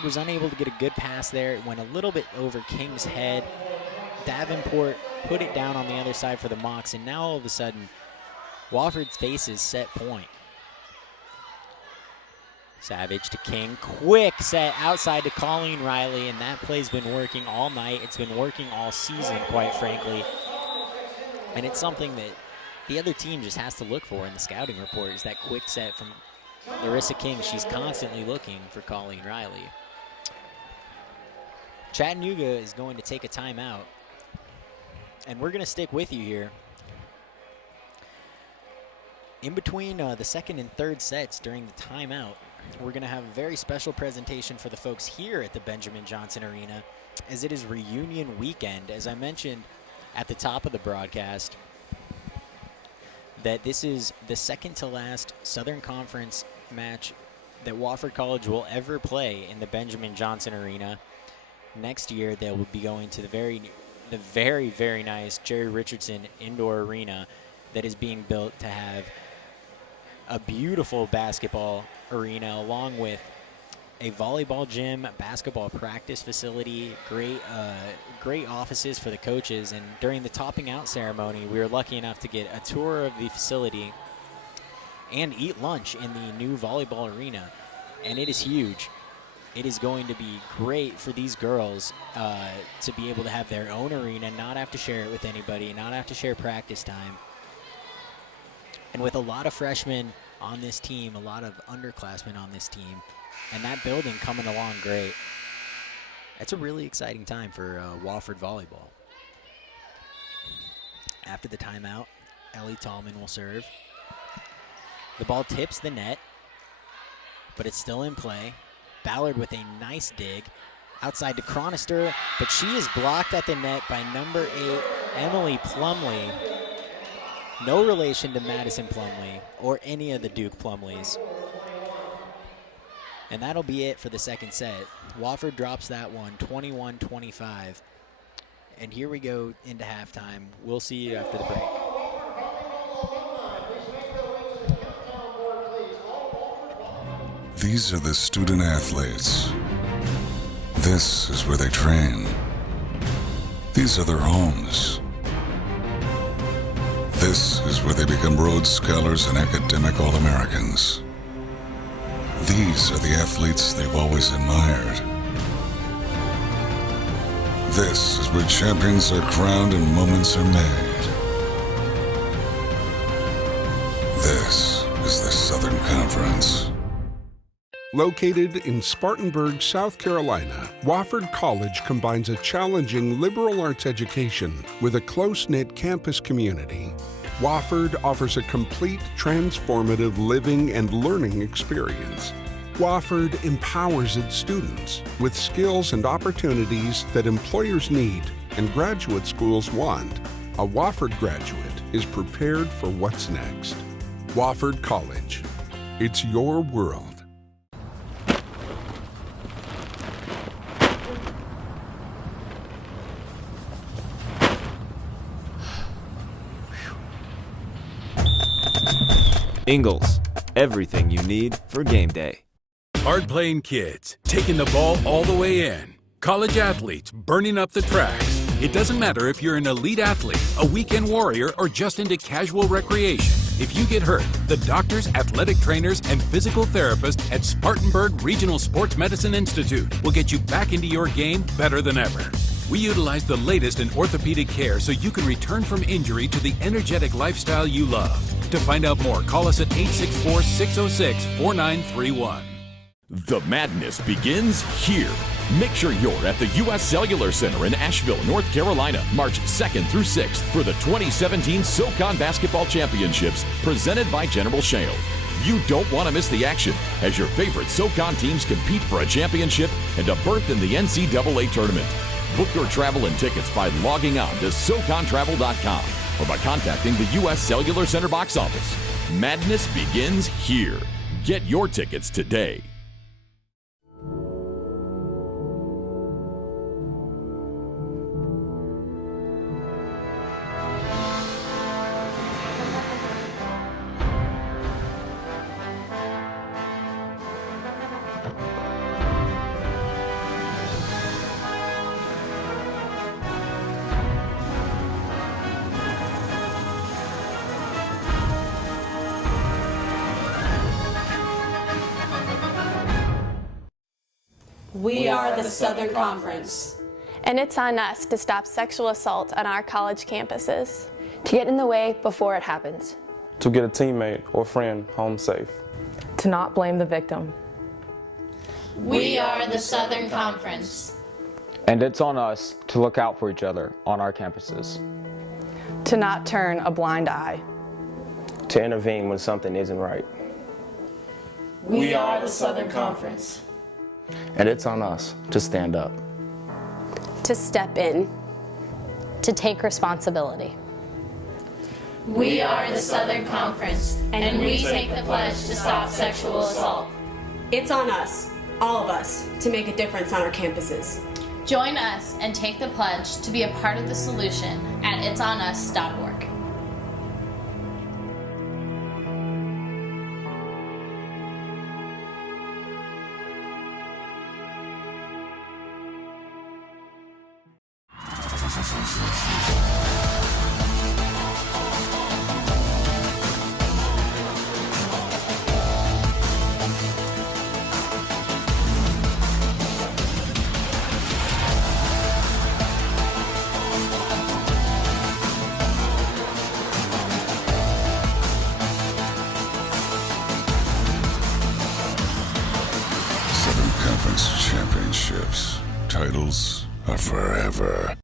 was unable to get a good pass there. It went a little bit over King's head. Davenport put it down on the other side for the Mocs, and now all of a sudden, Wofford faces set point. Savage to King. Quick set outside to Colleen Riley, and that play's been working all night. It's been working all season, quite frankly. And it's something that the other team just has to look for in the scouting report, is that quick set from Larissa King. She's constantly looking for Colleen Riley. Chattanooga is going to take a timeout, and we're going to stick with you here. In between the second and third sets during the timeout, we're going to have a very special presentation for the folks here at the Benjamin Johnson Arena, as it is reunion weekend. As I mentioned at the top of the broadcast, that this is the second to last Southern Conference match that Wofford College will ever play in the Benjamin Johnson Arena. Next year, they will be going to the very, very nice Jerry Richardson Indoor Arena that is being built to have a beautiful basketball arena, along with a volleyball gym, basketball practice facility, great offices for the coaches. And during the topping out ceremony, we were lucky enough to get a tour of the facility and eat lunch in the new volleyball arena. And it is huge. It is going to be great for these girls to be able to have their own arena, not have to share it with anybody, not have to share practice time. And with a lot of freshmen on this team, a lot of underclassmen on this team, and that building coming along great, it's a really exciting time for Wofford volleyball. After the timeout, Ellie Tallman will serve. The ball tips the net, but it's still in play. Ballard with a nice dig. Outside to Chronister, but she is blocked at the net by number 8, Emily Plumley. No relation to Madison Plumley or any of the Duke Plumleys. And that'll be it for the second set. Wofford drops that one, 21-25. And here we go into halftime. We'll see you after the break. These are the student athletes. This is where they train. These are their homes. This is where they become Rhodes Scholars and academic All-Americans. These are the athletes they've always admired. This is where champions are crowned and moments are made. This is the Southern Conference. Located in Spartanburg, South Carolina, Wofford College combines a challenging liberal arts education with a close-knit campus community. Wofford offers a complete, transformative living and learning experience. Wofford empowers its students with skills and opportunities that employers need and graduate schools want. A Wofford graduate is prepared for what's next. Wofford College. It's your world. Ingles, everything you need for game day. Hard-playing kids, taking the ball all the way in. College athletes burning up the tracks. It doesn't matter if you're an elite athlete, a weekend warrior, or just into casual recreation. If you get hurt, the doctors, athletic trainers, and physical therapists at Spartanburg Regional Sports Medicine Institute will get you back into your game better than ever. We utilize the latest in orthopedic care so you can return from injury to the energetic lifestyle you love. To find out more, call us at 864-606-4931. The madness begins here. Make sure you're at the U.S. Cellular Center in Asheville, North Carolina, March 2nd through 6th for the 2017 SoCon Basketball Championships presented by General Shale. You don't want to miss the action as your favorite SoCon teams compete for a championship and a berth in the NCAA tournament. Book your travel and tickets by logging on to SoConTravel.com or by contacting the U.S. Cellular Center box office. Madness begins here. Get your tickets today. We are the Southern Conference. And it's on us to stop sexual assault on our college campuses. To get in the way before it happens. To get a teammate or friend home safe. To not blame the victim. We are the Southern Conference. And it's on us to look out for each other on our campuses. To not turn a blind eye. To intervene when something isn't right. We are the Southern Conference. And it's on us to stand up. To step in. To take responsibility. We are the Southern Conference, and we take the pledge to stop sexual assault. It's on us, all of us, to make a difference on our campuses. Join us and take the pledge to be a part of the solution at itsonus.org. Southern Conference Championships. Titles are forever.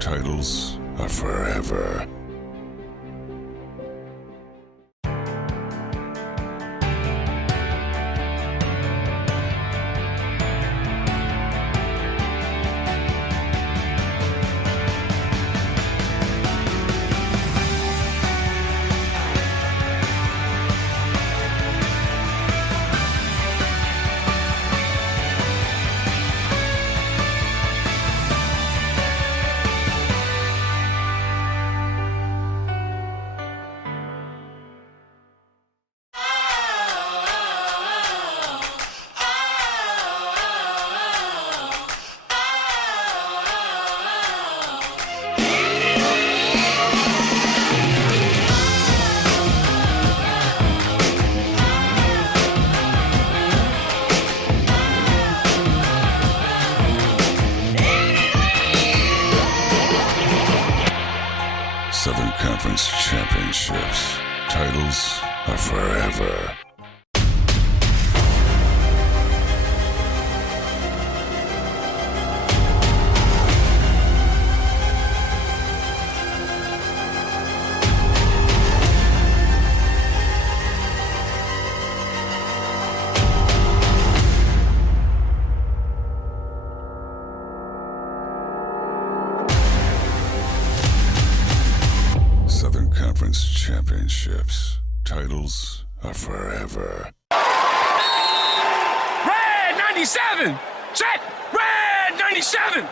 Titles are forever. Conference championships. Titles are forever. Southern Conference championships. Titles are forever. Red 97! Set! Red 97!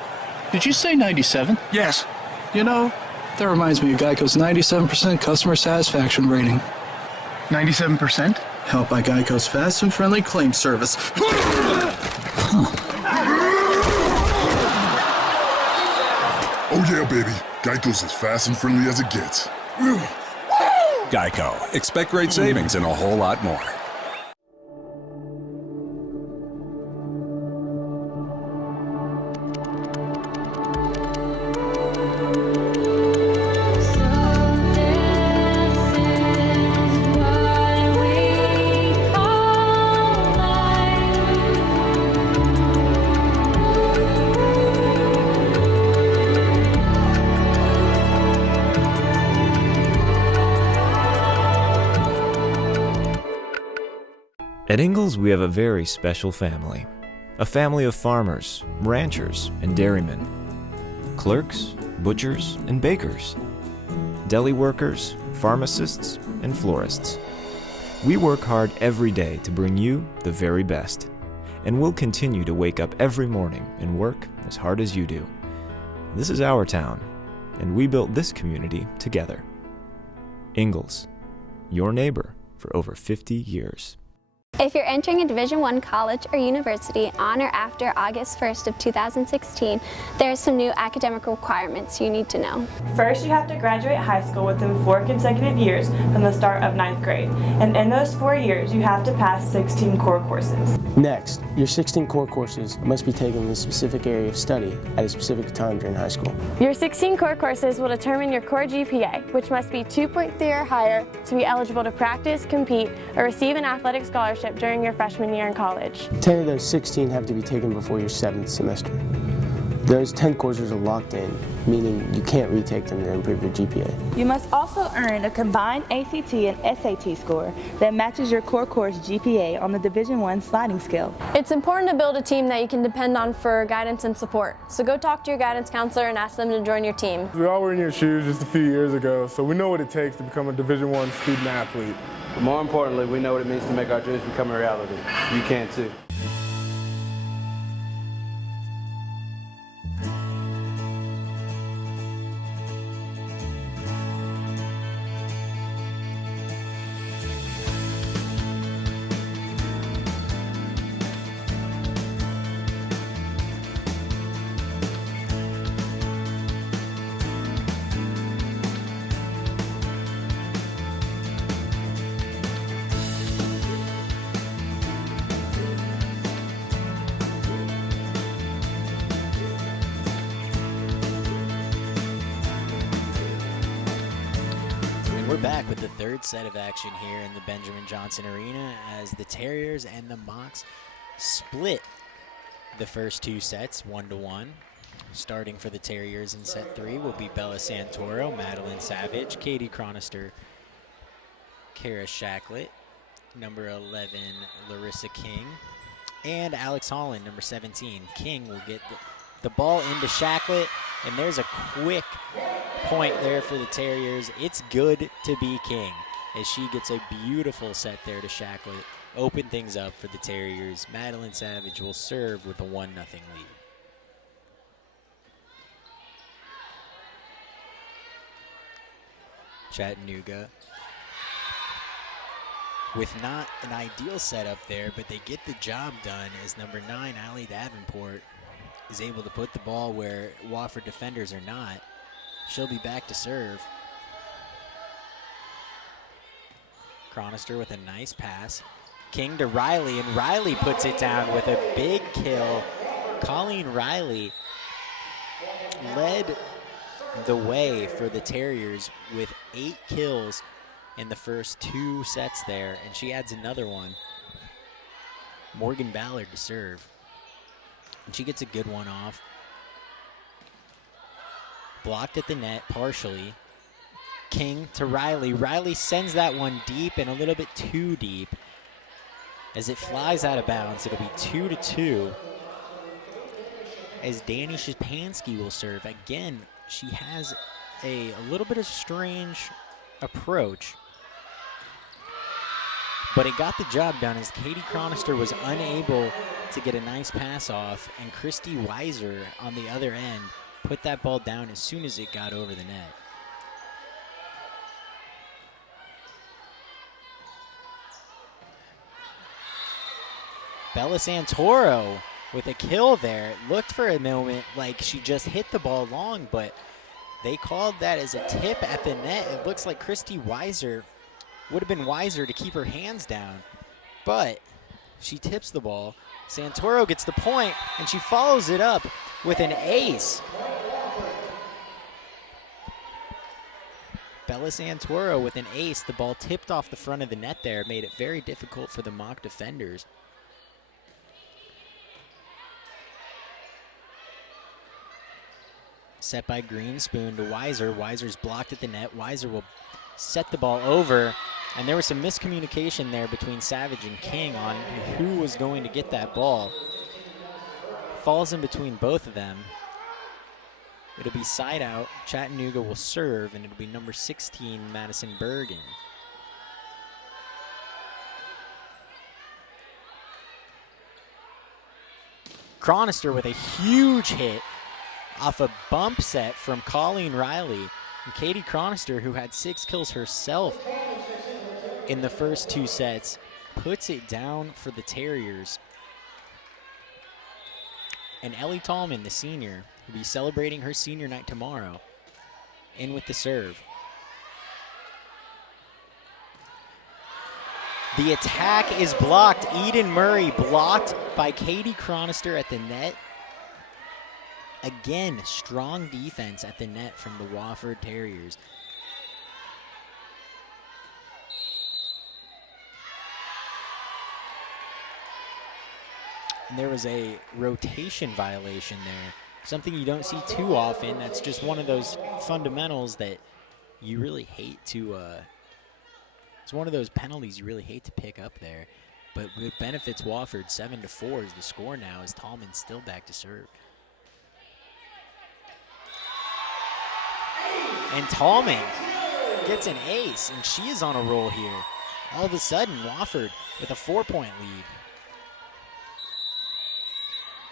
Did you say 97? Yes. You know, that reminds me of Geico's 97% customer satisfaction rating. 97%? Helped by Geico's fast and friendly claim service. Oh yeah, baby. Geico's as fast and friendly as it gets. Geico. Expect great savings and a whole lot more. At Ingalls, we have a very special family. A family of farmers, ranchers, and dairymen. Clerks, butchers, and bakers. Deli workers, pharmacists, and florists. We work hard every day to bring you the very best. And we'll continue to wake up every morning and work as hard as you do. This is our town, and we built this community together. Ingalls, your neighbor for over 50 years. If you're entering a Division I college or university on or after August 1st of 2016, there are some new academic requirements you need to know. First, you have to graduate high school within 4 consecutive years from the start of 9th grade. And in those 4 years, you have to pass 16 core courses. Next, your 16 core courses must be taken in a specific area of study at a specific time during high school. Your 16 core courses will determine your core GPA, which must be 2.3 or higher to be eligible to practice, compete, or receive an athletic scholarship during your freshman year in college. 10 of those 16 have to be taken before your 7th semester. Those 10 courses are locked in, meaning you can't retake them to improve your GPA. You must also earn a combined ACT and SAT score that matches your core course GPA on the Division I sliding scale. It's important to build a team that you can depend on for guidance and support. So go talk to your guidance counselor and ask them to join your team. We all were in your shoes just a few years ago, so we know what it takes to become a Division I student athlete. But more importantly, we know what it means to make our dreams become a reality. You can too. We're back with the third set of action here in the Benjamin Johnson Arena as the Terriers and the Mocs split the first 2 sets 1-1. Starting for the Terriers in set 3 will be Bella Santoro, Madeline Savage, Katie Chronister, Kara Shacklet, number 11 Larissa King, and Alex Holland, number 17. King will get the ball into Shacklet, and there's a quick point there for the Terriers. It's good to be King as she gets a beautiful set there to Shacklet. Open things up for the Terriers. Madeline Savage will serve with a 1-0 lead. Chattanooga with not an ideal setup there, but they get the job done as number 9, Allie Davenport, is able to put the ball where Wofford defenders are not. She'll be back to serve. Chronister with a nice pass. King to Riley, and Riley puts it down with a big kill. Colleen Riley led the way for the Terriers with 8 kills in the first 2 sets there, and she adds another one. Morgan Ballard to serve. And she gets a good one off. Blocked at the net partially. King to Riley. Riley sends that one deep and a little bit too deep. As it flies out of bounds, it'll be 2-2. As Danny Szczepanski will serve. Again, she has a little bit of strange approach, but it got the job done as Katie Chronister was unable to get a nice pass off, and Christy Weiser on the other end put that ball down as soon as it got over the net. Bella Santoro with a kill there. It looked for a moment like she just hit the ball long, but they called that as a tip at the net. It looks like Christy Weiser would have been wiser to keep her hands down, but she tips the ball. Santoro gets the point, and she follows it up with an ace. Bella Santoro with an ace. The ball tipped off the front of the net there, made it very difficult for the mock defenders. Set by Greenspoon to Weiser. Weiser's blocked at the net. Weiser will set the ball over, and there was some miscommunication there between Savage and King on who was going to get that ball. Falls in between both of them. It'll be side out. Chattanooga will serve, and it'll be number 16, Madison Bergen. Chronister with a huge hit off a bump set from Colleen Riley. And Katie Chronister, who had 6 kills herself in the first 2 sets, puts it down for the Terriers. And Ellie Tallman, the senior, will be celebrating her senior night tomorrow, in with the serve. The attack is blocked. Eden Murray blocked by Katie Chronister at the net. Again, strong defense at the net from the Wofford Terriers. And there was a rotation violation there. Something you don't see too often. That's just one of those fundamentals that you really hate to, it's one of those penalties you really hate to pick up there. But it benefits Wofford. 7-4 is the score now as Tallman's still back to serve. And Tallman gets an ace, and she is on a roll here. All of a sudden, Wofford with a 4-point lead.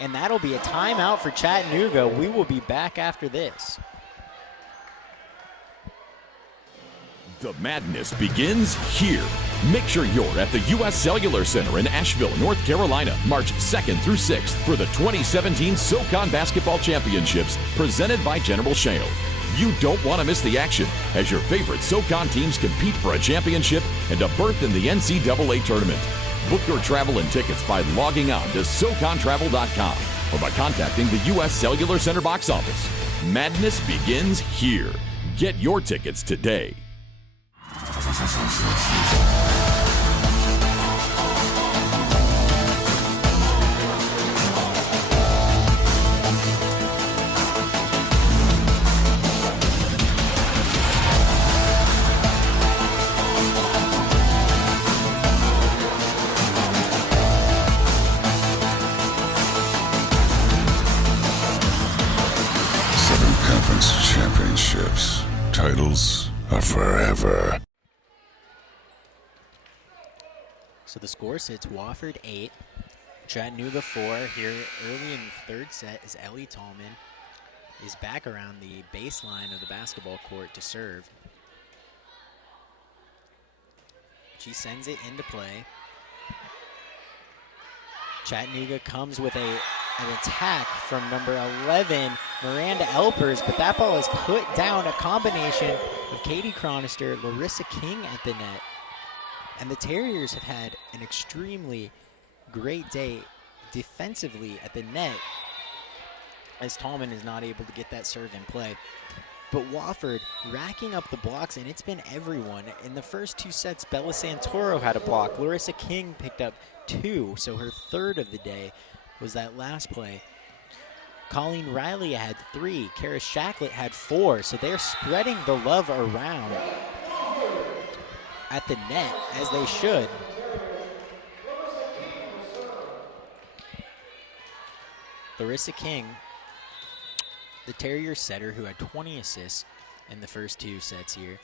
And that'll be a timeout for Chattanooga. We will be back after this. The madness begins here. Make sure you're at the U.S. Cellular Center in Asheville, North Carolina, March 2nd through 6th for the 2017 SoCon Basketball Championships presented by General Shale. You don't want to miss the action as your favorite SoCon teams compete for a championship and a berth in the NCAA tournament. Book your travel and tickets by logging on to SoConTravel.com or by contacting the U.S. Cellular Center box office. Madness begins here. Get your tickets today. Championships. Titles are forever. So the score sits Wofford 8, Chattanooga 4. Here early in the third set as Ellie Tallman is back around the baseline of the basketball court to serve. She sends it into play. Chattanooga comes with an attack from number 11, Miranda Elpers, but that ball is put down. A combination of Katie Chronister, Larissa King at the net. And the Terriers have had an extremely great day defensively at the net as Tallman is not able to get that serve in play. But Wofford racking up the blocks, and it's been everyone. In the first 2 sets, Bella Santoro had a block. Larissa King picked up 2, so her 3rd of the day was that last play. Colleen Riley had 3. Kara Shacklet had 4, so they're spreading the love around at the net, as they should. Larissa King, the Terrier setter who had 20 assists in the first 2 sets here,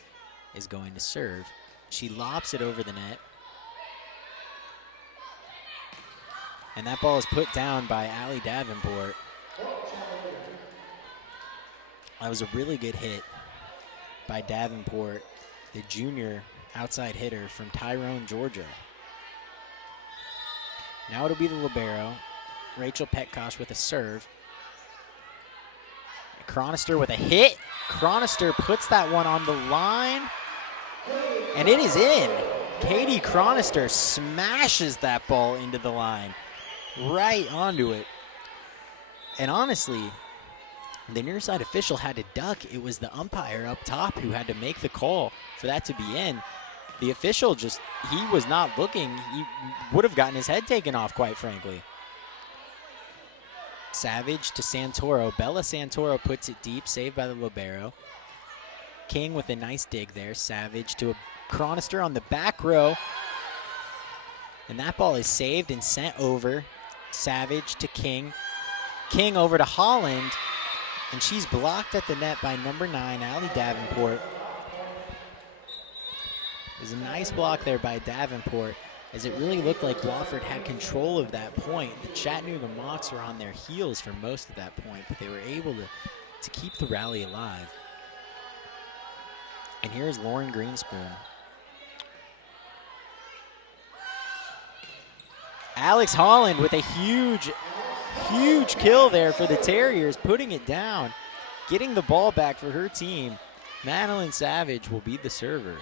is going to serve. She lobs it over the net. And that ball is put down by Allie Davenport. That was a really good hit by Davenport, the junior outside hitter from Tyrone, Georgia. Now it'll be the libero, Rachel Petkosh with a serve. Chronister with a hit. Chronister puts that one on the line, and it is in. Katie Chronister smashes that ball into the line, right onto it. And honestly, the near side official had to duck. It was the umpire up top who had to make the call for that to be in. The official he was not looking. He would have gotten his head taken off, quite frankly. Savage to Santoro. Bella Santoro puts it deep, saved by the libero. King with a nice dig there. Savage to a Chronister on the back row. And that ball is saved and sent over. Savage to King. King over to Holland. And she's blocked at the net by number 9, Allie Davenport. There's a nice block there by Davenport, as it really looked like Wofford had control of that point. The Chattanooga Mocs were on their heels for most of that point, but they were able to keep the rally alive. And here's Lauren Greenspoon. Alex Holland with a huge kill there for the Terriers, putting it down, getting the ball back for her team. Madeline Savage will be the server.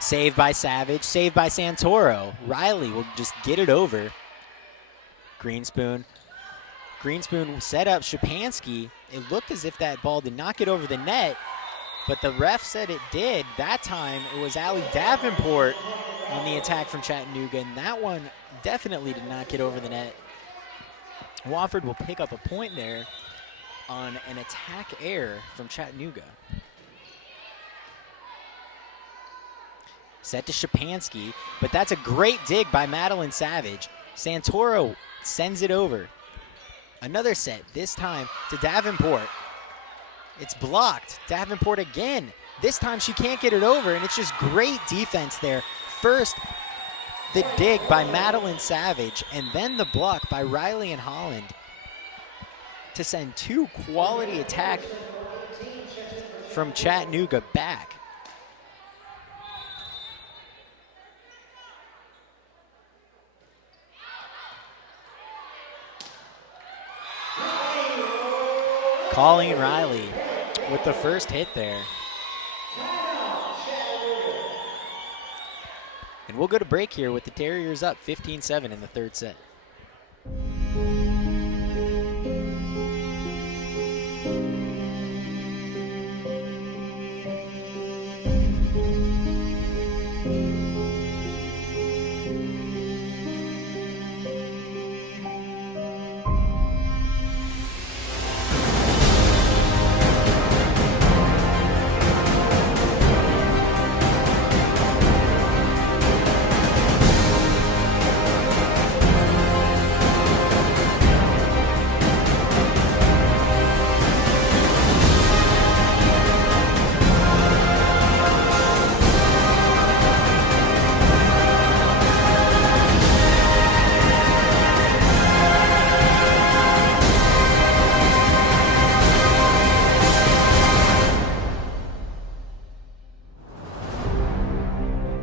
Saved by Savage, saved by Santoro. Riley will just get it over. Greenspoon set up Shapansky. It looked as if that ball did not get over the net, but the ref said it did. That time it was Allie Davenport on the attack from Chattanooga, and that one definitely did not get over the net. Wofford will pick up a point there on an attack error from Chattanooga. Set to Shapansky, but that's a great dig by Madeline Savage. Santoro sends it over. Another set, this time to Davenport. It's blocked. Davenport again. This time she can't get it over, and it's just great defense there. First, the dig by Madeline Savage, and then the block by Riley and Holland to send 2 quality attack from Chattanooga back. Colleen Riley with the first hit there. And we'll go to break here with the Terriers up 15-7 in the 3rd set.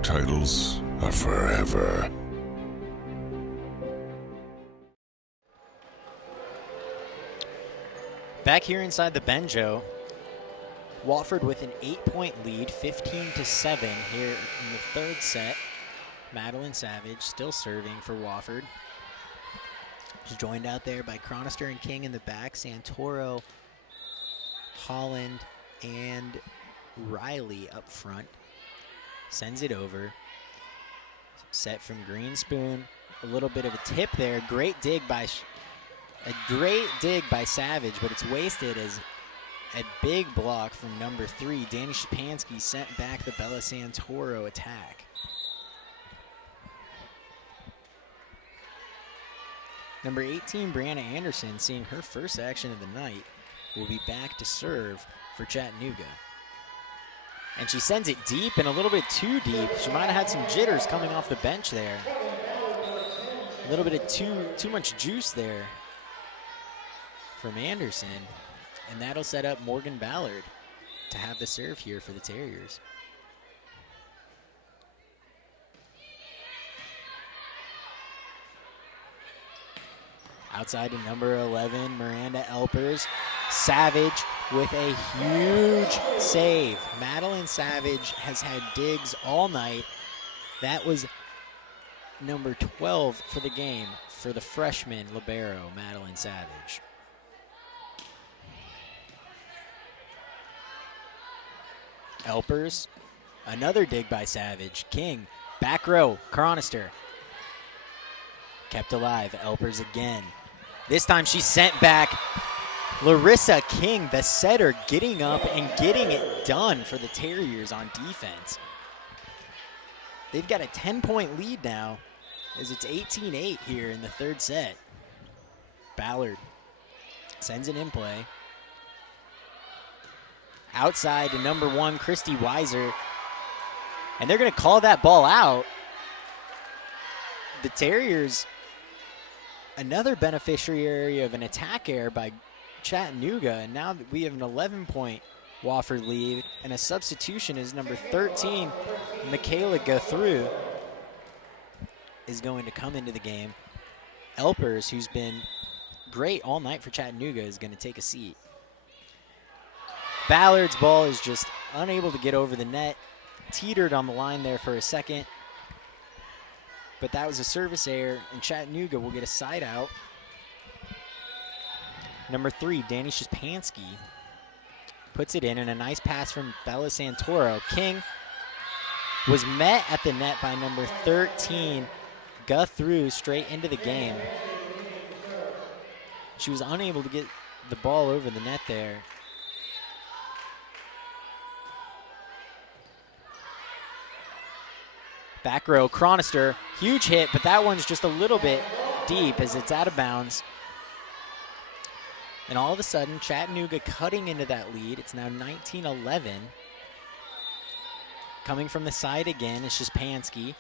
Titles are forever. Back here inside the Benjo, Wofford with an 8-point lead, 15-7 here in the third set. Madeline Savage still serving for Wofford. She's joined out there by Chronister and King in the back, Santoro, Holland, and Riley up front. Sends it over. Set from Greenspoon. A little bit of a tip there. Great dig by Savage, but it's wasted as a big block from number 3. Danny Shapansky sent back the Bella Santoro attack. Number 18, Brianna Anderson, seeing her first action of the night, will be back to serve for Chattanooga. And she sends it deep and a little bit too deep. She might have had some jitters coming off the bench there. A little bit of too much juice there from Anderson. And that'll set up Morgan Ballard to have the serve here for the Terriers. Outside to number 11, Miranda Elpers. Savage with a huge save. Madeline Savage has had digs all night. That was number 12 for the game for the freshman libero, Madeline Savage. Elpers, another dig by Savage. King, back row, Chronister. Kept alive, Elpers again. This time she sent back Larissa King, the setter, getting up and getting it done for the Terriers on defense. They've got a 10-point lead now as it's 18-8 here in the third set. Ballard sends it in play. Outside to number 1, Christy Weiser. And they're going to call that ball out. The Terriers, another beneficiary of an attack error by Chattanooga, and now that we have an 11-point Wofford lead, and a substitution is number 13, Michaela Guthrie, is going to come into the game. Elpers, who's been great all night for Chattanooga, is going to take a seat. Ballard's ball is just unable to get over the net, teetered on the line there for a second, but that was a service error, and Chattanooga will get a side out. Number 3, Danny Shapansky, puts it in, and a nice pass from Bella Santoro. King was met at the net by number 13, Guthrie, straight into the game. She was unable to get the ball over the net there. Back row, Chronister, huge hit, but that one's just a little bit deep as it's out of bounds. And all of a sudden, Chattanooga cutting into that lead. It's now 19-11. Coming from the side again is Shapansky.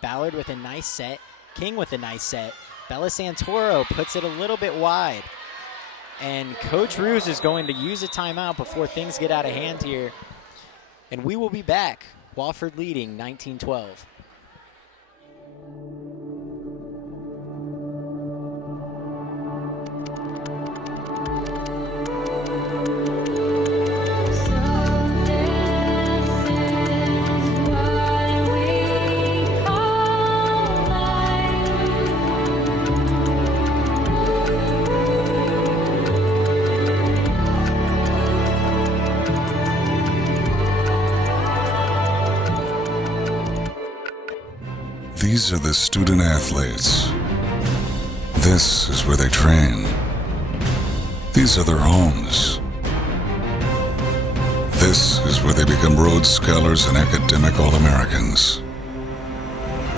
Ballard with a nice set. King with a nice set. Bella Santoro puts it a little bit wide. And Coach Ruse is going to use a timeout before things get out of hand here. And we will be back. Wofford leading 19-12. These are the student athletes. This is where they train. These are their homes. This is where they become Rhodes Scholars and academic All-Americans.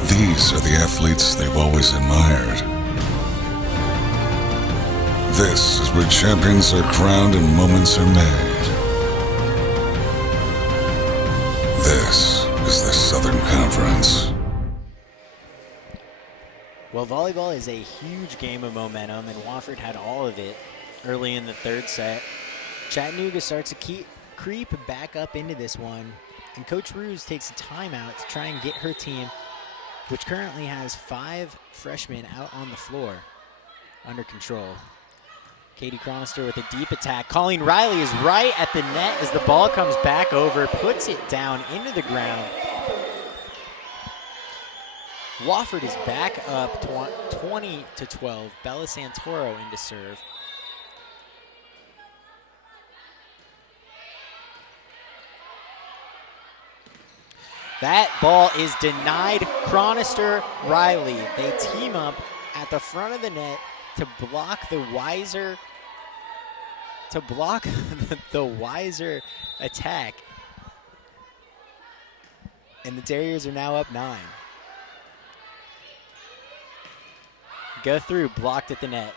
These are the athletes they've always admired. This is where champions are crowned and moments are made. This is the Southern Conference. Well, volleyball is a huge game of momentum, and Wofford had all of it early in the third set. Chattanooga starts to creep back up into this one, and Coach Ruse takes a timeout to try and get her team, which currently has 5 freshmen out on the floor, under control. Katie Cronister with a deep attack. Colleen Riley is right at the net as the ball comes back over, puts it down into the ground. Wofford is back up 20-12. Bella Santoro into serve. That ball is denied. Cronister, Riley. They team up at the front of the net to block the Weiser attack. And the Terriers are now up 9. Go through, blocked at the net.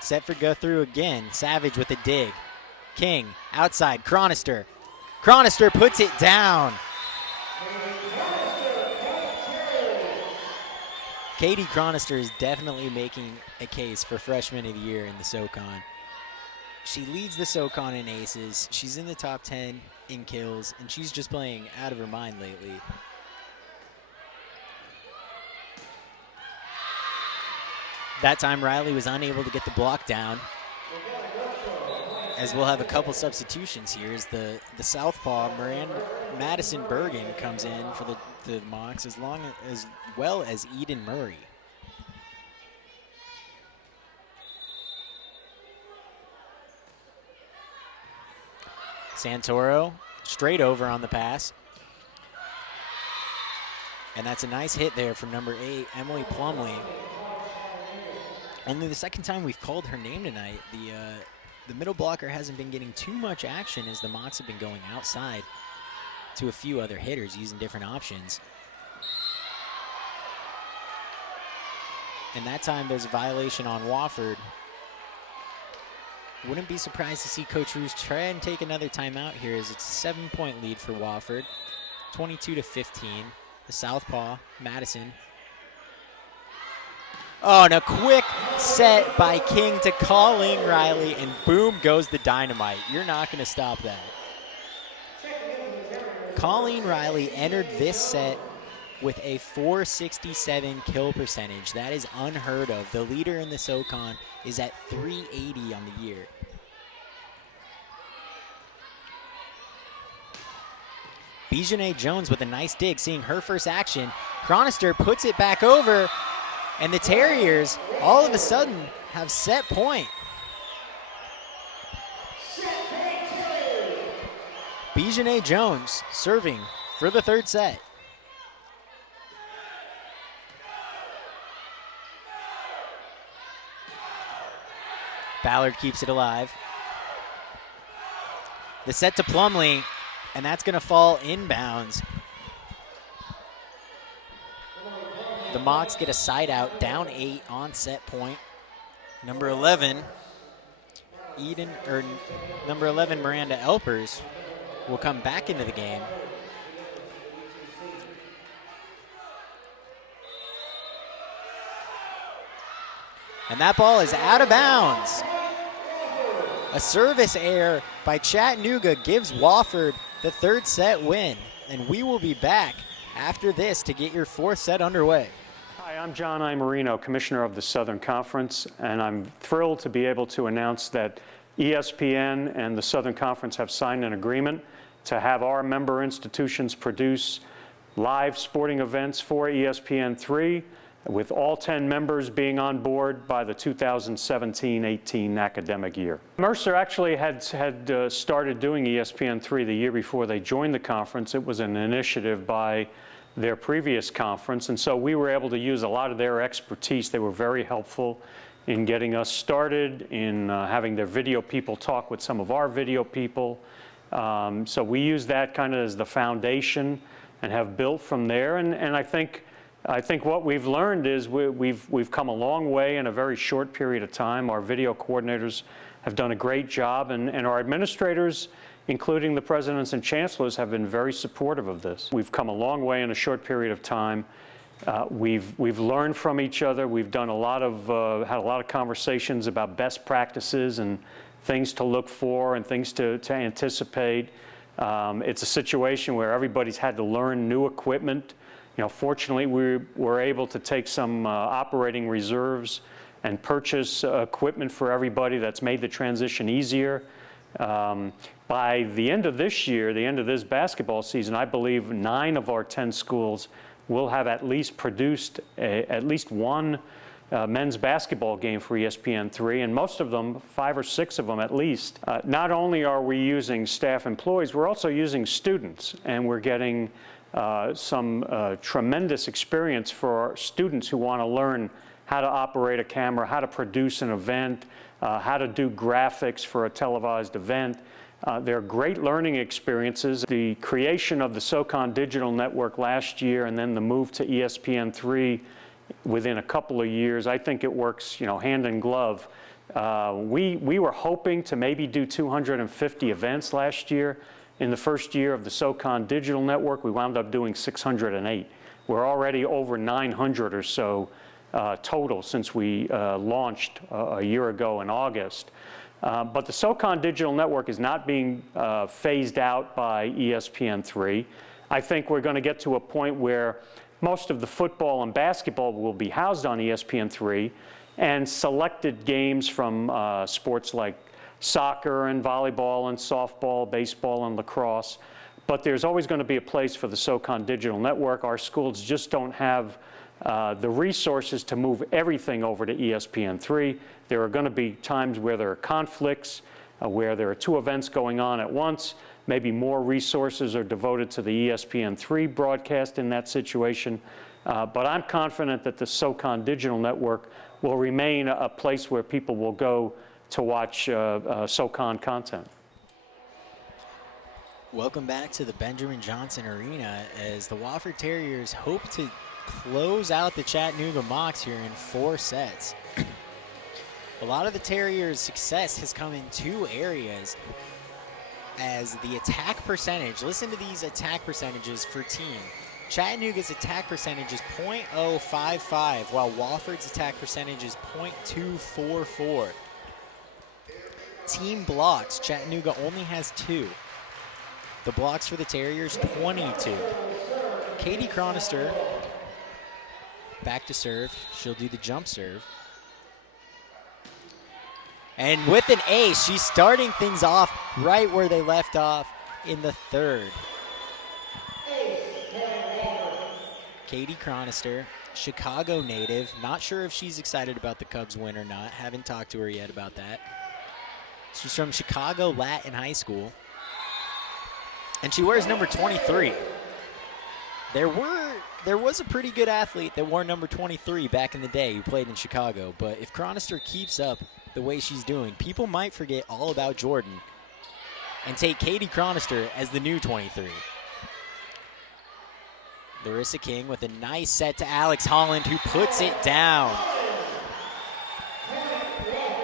Set for go through again. Savage with a dig. King, outside, Cronister. Cronister puts it down. Katie Cronister is definitely making a case for Freshman of the Year in the SoCon. She leads the SoCon in aces. She's in the top 10 in kills, and she's just playing out of her mind lately. That time, Riley was unable to get the block down, as we'll have a couple substitutions here as the southpaw, Madison Bergen, comes in for the Mocs, as well as Eden Murray. Santoro straight over on the pass. And that's a nice hit there from number 8, Emily Plumley. Only the second time we've called her name tonight. The middle blocker hasn't been getting too much action as the Mocs have been going outside to a few other hitters using different options. And that time there's a violation on Wofford. Wouldn't be surprised to see Coach Roos try and take another timeout here as it's a 7-point lead for Wofford, 22-15. The southpaw, Madison. Oh, and a quick set by King to Colleen Riley, and boom goes the dynamite. You're not going to stop that. Colleen Riley entered this set with a .467 kill percentage. That is unheard of. The leader in the SoCon is at .380 on the year. Bijane Jones with a nice dig, seeing her first action. Cronister puts it back over, and the Terriers all of a sudden have set point. Bijane Jones serving for the third set. Ballard keeps it alive. The set to Plumley, and that's going to fall inbounds. The Mocs get a side out, down 8 on set point. Number 11, Miranda Elpers will come back into the game. And that ball is out of bounds. A service error by Chattanooga gives Wofford the third set win. And we will be back after this to get your fourth set underway. Hi, I'm John Imerino, Commissioner of the Southern Conference, and I'm thrilled to be able to announce that ESPN and the Southern Conference have signed an agreement to have our member institutions produce live sporting events for ESPN3, with all 10 members being on board by the 2017-18 academic year. Mercer actually had started doing ESPN3 the year before they joined the conference. It was an initiative by their previous conference, and so we were able to use a lot of their expertise. They were very helpful in getting us started, in having their video people talk with some of our video people. So we use that kind of as the foundation and have built from there, and I think what we've learned is we've come a long way in a very short period of time. Our video coordinators have done a great job, and our administrators, including the presidents and chancellors, have been very supportive of this. We've come a long way in a short period of time. We've learned from each other. We've done had a lot of conversations about best practices and things to look for and things to anticipate. It's a situation where everybody's had to learn new equipment. You know, fortunately, we were able to take some operating reserves and purchase equipment for everybody. That's made the transition easier. By the end of this year, the end of this basketball season, I believe 9 of our 10 schools will have at least produced at least one men's basketball game for ESPN3, and most of them, 5 or 6 of them at least. Not only are we using staff employees, we're also using students, and we're getting some tremendous experience for our students who want to learn how to operate a camera, how to produce an event, how to do graphics for a televised event. They're great learning experiences. The creation of the SoCon Digital Network last year and then the move to ESPN3 within a couple of years, I think it works, hand in glove. We were hoping to maybe do 250 events last year. In the first year of the SoCon Digital Network, we wound up doing 608. We're already over 900 or so total since we launched a year ago in August. But the SoCon Digital Network is not being phased out by ESPN3. I think we're going to get to a point where most of the football and basketball will be housed on ESPN3, and selected games from sports like soccer and volleyball and softball, baseball and lacrosse. But there's always going to be a place for the SoCon Digital Network. Our schools just don't have the resources to move everything over to ESPN3. There are going to be times where there are conflicts, where there are 2 events going on at once. Maybe more resources are devoted to the ESPN3 broadcast in that situation. But I'm confident that the SoCon Digital Network will remain a place where people will go to watch SoCon content. Welcome back to the Benjamin Johnson Arena as the Wofford Terriers hope to close out the Chattanooga Mocs here in 4 sets. A lot of the Terriers' success has come in 2 areas, as the attack percentage, listen to these attack percentages for team. Chattanooga's attack percentage is .055, while Wofford's attack percentage is .244. Team blocks, Chattanooga only has 2. The blocks for the Terriers, 22. Katie Chronister, back to serve. She'll do the jump serve. And with an ace, she's starting things off right where they left off in the 3rd. Katie Chronister, Chicago native. Not sure if she's excited about the Cubs win or not. Haven't talked to her yet about that. She's from Chicago Latin High School. And she wears number 23. There was a pretty good athlete that wore number 23 back in the day who played in Chicago. But if Chronister keeps up the way she's doing, people might forget all about Jordan and take Katie Chronister as the new 23. Larissa King with a nice set to Alex Holland, who puts it down.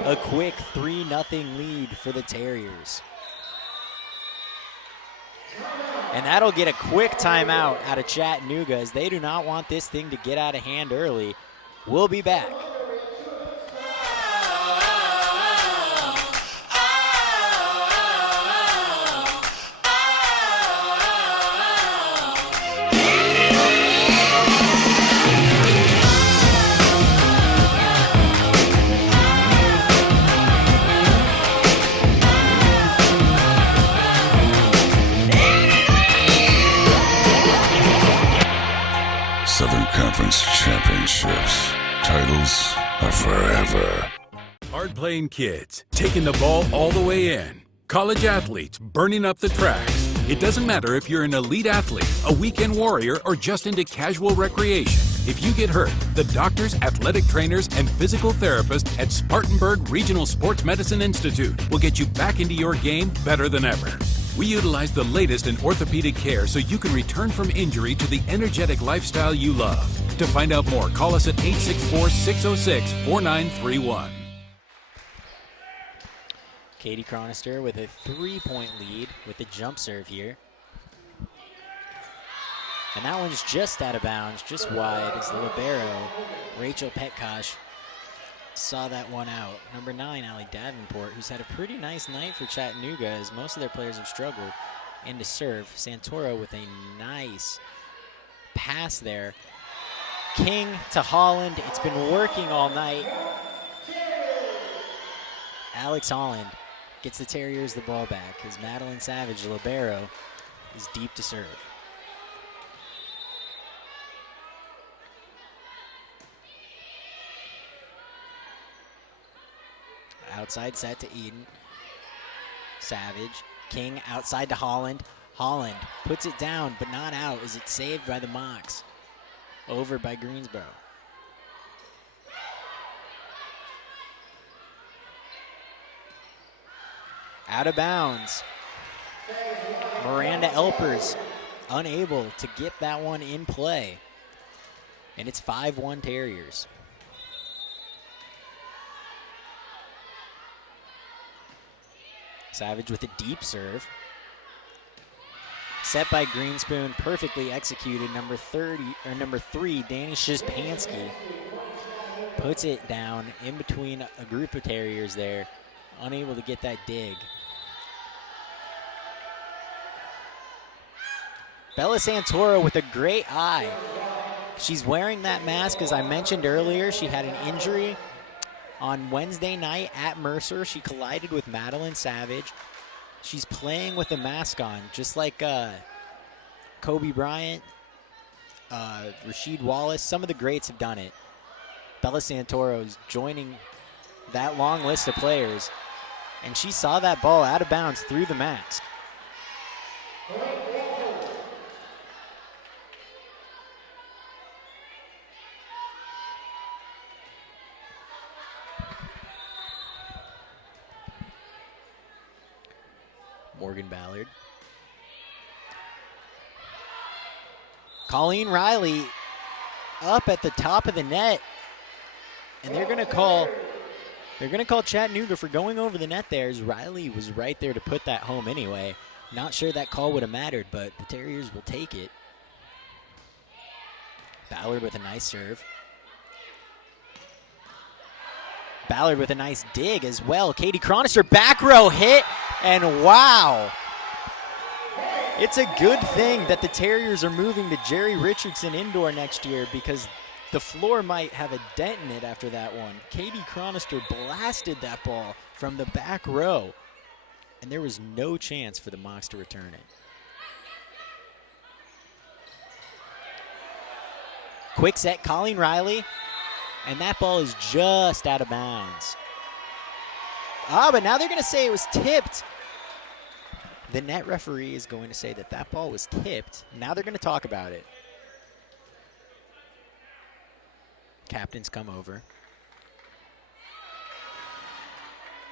A quick 3-0 lead for the Terriers. And that'll get a quick timeout out of Chattanooga, as they do not want this thing to get out of hand early. We'll be back. Southern Conference Championships. Titles are forever. Hard-playing kids, taking the ball all the way in. College athletes burning up the tracks. It doesn't matter if you're an elite athlete, a weekend warrior, or just into casual recreation. If you get hurt, the doctors, athletic trainers, and physical therapists at Spartanburg Regional Sports Medicine Institute will get you back into your game better than ever. We utilize the latest in orthopedic care so you can return from injury to the energetic lifestyle you love. To find out more, call us at 864-606-4931. Katie Chronister with a 3-point lead with the jump serve here. And that one's just out of bounds, just wide, as the libero, Rachel Petkosh, saw that one out. Number 9, Allie Davenport, who's had a pretty nice night for Chattanooga, as most of their players have struggled. And to serve, Santoro with a nice pass there. King to Holland. It's been working all night. Alex Holland gets the Terriers the ball back as Madeline Savage, the libero, is deep to serve. Outside set to Eden. Savage. King outside to Holland. Holland puts it down, but not out as it's saved by the Mocs. Over by Greensboro. Out of bounds. Miranda Elpers unable to get that one in play. And it's 5-1 Terriers. Savage with a deep serve. Set by Greenspoon, perfectly executed. Number 3, Danny Szyspansky puts it down in between a group of Terriers there, unable to get that dig. Bella Santoro with a great eye. She's wearing that mask, as I mentioned earlier. She had an injury on Wednesday night at Mercer. She collided with Madeline Savage. She's playing with a mask on, just like Kobe Bryant, Rasheed Wallace. Some of the greats have done it. Bella Santoro is joining that long list of players, and she saw that ball out of bounds through the mask. Morgan Ballard. Colleen Riley up at the top of the net, and they're going to call Chattanooga for going over the net there, as Riley was right there to put that home anyway. Not sure that call would have mattered, but the Terriers will take it. Ballard with a nice serve. Ballard with a nice dig as well. Katie Cronister back row hit, and wow. It's a good thing that the Terriers are moving to Jerry Richardson Indoor next year, because the floor might have a dent in it after that one. Katie Cronister blasted that ball from the back row, and there was no chance for the Mocs to return it. Quick set, Colleen Riley. And that ball is just out of bounds. But now they're going to say it was tipped. The net referee is going to say that that ball was tipped. Now they're going to talk about it. Captains come over.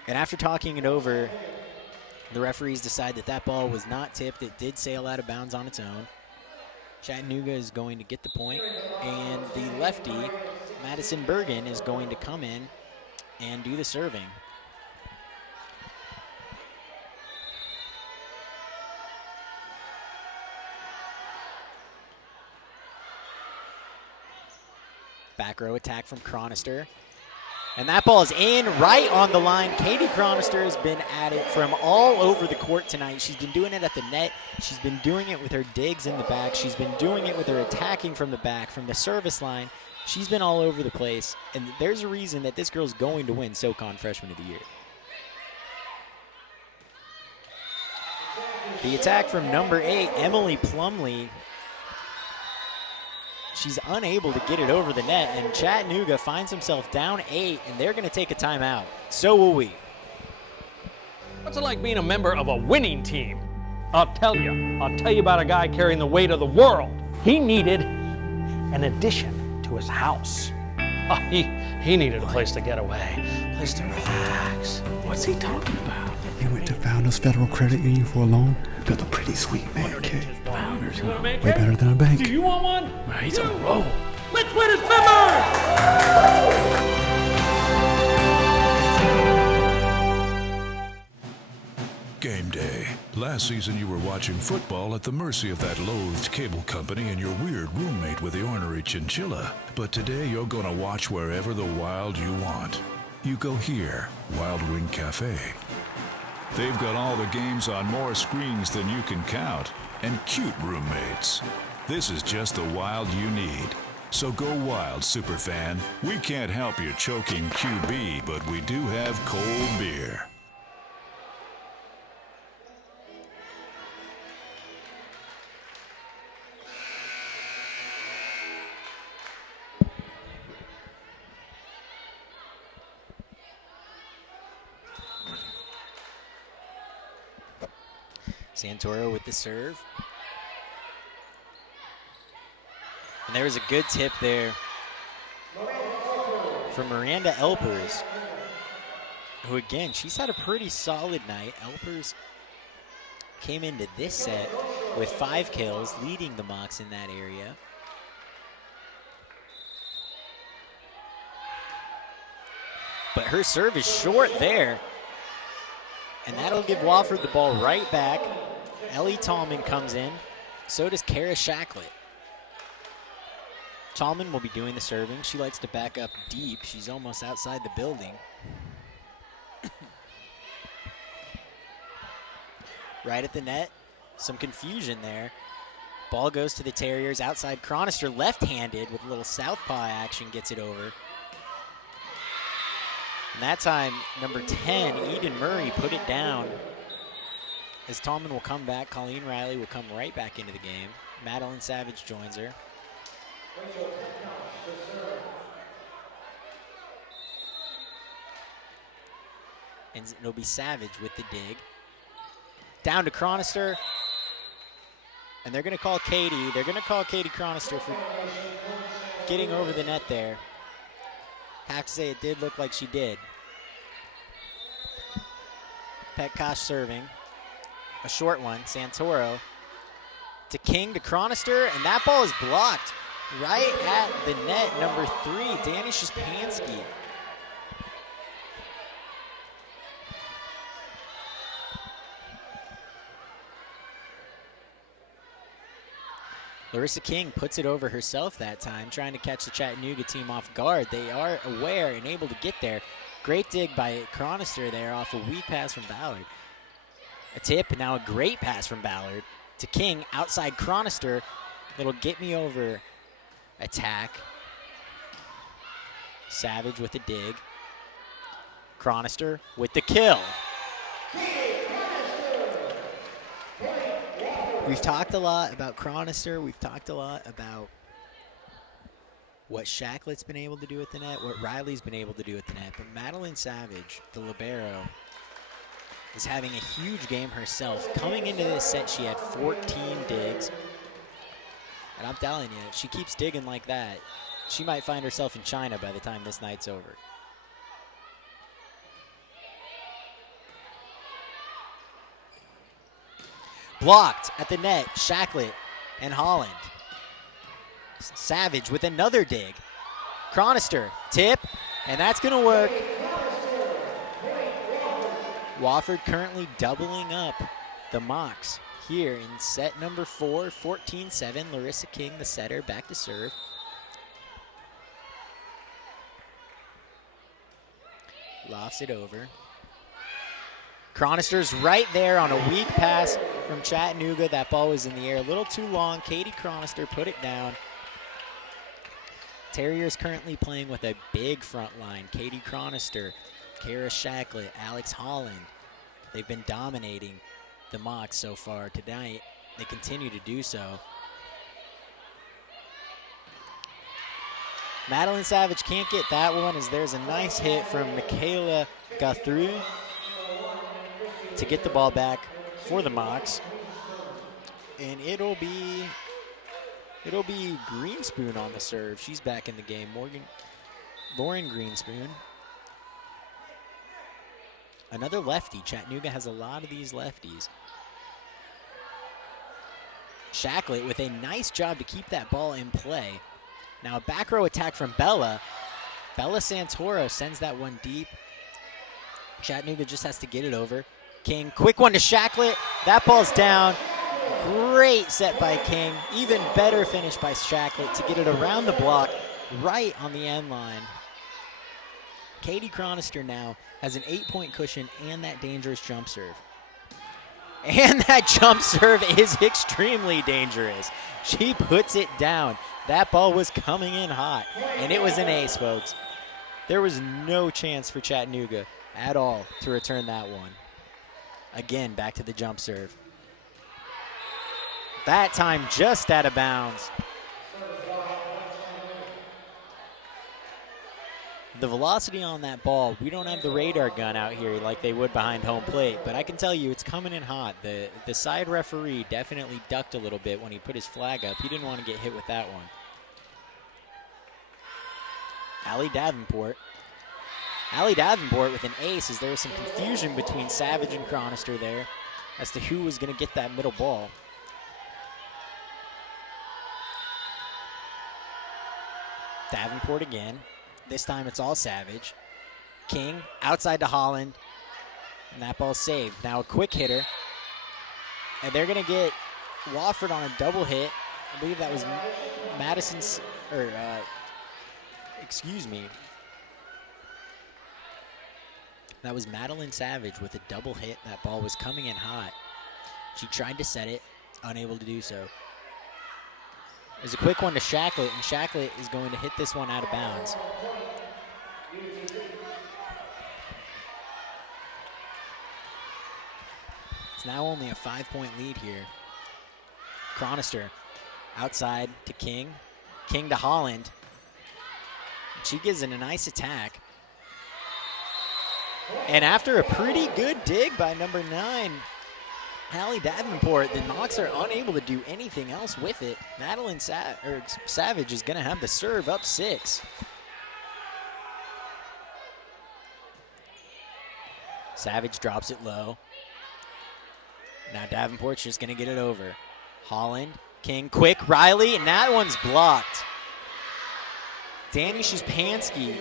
And after talking it over, the referees decide that that ball was not tipped. It did sail out of bounds on its own. Chattanooga is going to get the point, and the lefty, Madison Bergen, is going to come in and do the serving. Back row attack from Cronister. And that ball is in right on the line. Katie Cronister has been at it from all over the court tonight. She's been doing it at the net. She's been doing it with her digs in the back. She's been doing it with her attacking from the back, from the service line. She's been all over the place. And there's a reason that this girl's going to win SoCon Freshman of the Year. The attack from number 8, Emily Plumley. She's unable to get it over the net, and Chattanooga finds himself down 8, and they're going to take a timeout. So will we. What's it like being a member of a winning team? I'll tell you about a guy carrying the weight of the world. He needed an addition to his house. Oh, he needed a place to get away, a place to relax. What's he talking about? He went to Founders Federal Credit Union for a loan. Built a pretty sweet man cave. Founders, way better than a bank. Do you want one? Well, he's on a roll. Let's win his member! Game day. Last season you were watching football at the mercy of that loathed cable company and your weird roommate with the ornery chinchilla. But today you're gonna watch wherever the wild you want. You go here, Wild Wing Cafe. They've got all the games on more screens than you can count, and cute roommates. This is just the wild you need. So go wild, superfan. We can't help your choking QB, but we do have cold beer. Santoro with the serve. And there was a good tip there from Miranda Elpers, who again, she's had a pretty solid night. Elpers came into this set with 5 kills, leading the Mocs in that area. But her serve is short there. And that'll give Wofford the ball right back. Ellie Tallman comes in. So does Kara Shacklet. Tallman will be doing the serving. She likes to back up deep. She's almost outside the building. Right at the net. Some confusion there. Ball goes to the Terriers. Outside Chronister, left-handed with a little southpaw action, gets it over. And that time, number 10, Eden Murray, put it down. As Tallman will come back, Colleen Riley will come right back into the game. Madeline Savage joins her. And it'll be Savage with the dig. Down to Chronister. And they're going to call Katie. They're going to call Katie Chronister for getting over the net there. Have to say it did look like she did. Petkosh serving. A short one. Santoro to King to Chronister. And that ball is blocked right at the net. Number 3, Danny Szyspansky. Larissa King puts it over herself that time, trying to catch the Chattanooga team off guard. They are aware and able to get there. Great dig by Chronister there off a weak pass from Ballard. A tip, and now a great pass from Ballard to King, outside Chronister. Little get me over attack. Savage with the dig. Chronister with the kill. We've talked a lot about Chronister. We've talked a lot about what Shacklet's been able to do at the net, what Riley's been able to do at the net. But Madeline Savage, the libero, is having a huge game herself. Coming into this set, she had 14 digs. And I'm telling you, if she keeps digging like that, she might find herself in China by the time this night's over. Blocked at the net, Shacklet and Holland. Savage with another dig. Chronister, tip, and that's gonna work. Wofford currently doubling up the Mocs here in set number 4, 14-7. Larissa King, the setter, back to serve. Lofts it over. Chronister's right there on a weak pass from Chattanooga. That ball was in the air a little too long. Katie Chronister put it down. Terriers currently playing with a big front line. Katie Chronister, Kara Shacklet, Alex Holland. They've been dominating the Mocs so far tonight. They continue to do so. Madeline Savage can't get that one as there's a nice hit from Michaela Guthrie to get the ball back for the Mocs. And it'll be Greenspoon on the serve. She's back in the game. Lauren Greenspoon. Another lefty. Chattanooga has a lot of these lefties. Shacklet with a nice job to keep that ball in play. Now a back row attack from Bella. Bella Santoro sends that one deep. Chattanooga just has to get it over. King, quick one to Shacklet. That ball's down. Great set by King. Even better finish by Shacklet to get it around the block, right on the end line. Katie Chronister now has an 8-point cushion and that dangerous jump serve. And that jump serve is extremely dangerous. She puts it down. That ball was coming in hot, and it was an ace, folks. There was no chance for Chattanooga at all to return that one. Again, back to the jump serve. That time just out of bounds. The velocity on that ball, we don't have the radar gun out here like they would behind home plate, but I can tell you it's coming in hot. The side referee definitely ducked a little bit when he put his flag up. He didn't want to get hit with that one. Allie Davenport with an ace, as there was some confusion between Savage and Chronister there as to who was going to get that middle ball. Davenport again. This time it's all Savage. King outside to Holland, and that ball's saved. Now a quick hitter, and they're going to get Wofford on a double hit. I believe that was Madison's, or excuse me. That was Madeline Savage with a double hit. That ball was coming in hot. She tried to set it, unable to do so. There's a quick one to Shacklett, and Shacklett is going to hit this one out of bounds. It's now only a 5-point lead here. Chronister outside to King. King to Holland. She gives it a nice attack. And after a pretty good dig by number 9, Allie Davenport, the Knox are unable to do anything else with it. Madeline Savage is going to have the serve up 6. Savage drops it low. Now Davenport's just going to get it over. Holland, King, quick, Riley, and that one's blocked. Danny Szyspansky,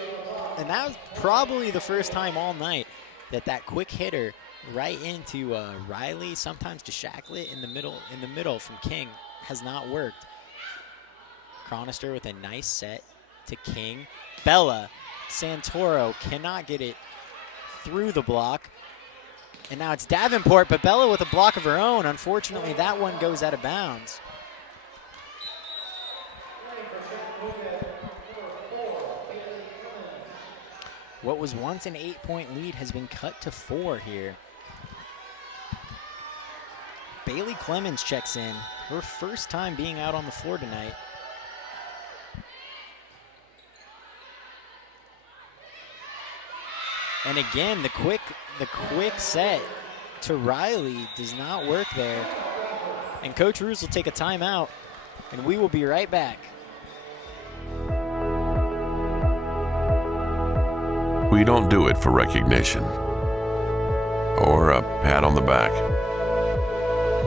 and that was probably the first time all night that quick hitter right into Riley, sometimes to Shacklett in the middle from King, has not worked. Chronister with a nice set to King. Bella Santoro cannot get it through the block. And now it's Davenport, but Bella with a block of her own. Unfortunately, that one goes out of bounds. What was once an 8-point lead has been cut to 4 here. Bailey Clemens checks in, her first time being out on the floor tonight. And again, the quick set to Riley does not work there. And Coach Roos will take a timeout, and we will be right back. We don't do it for recognition or a pat on the back.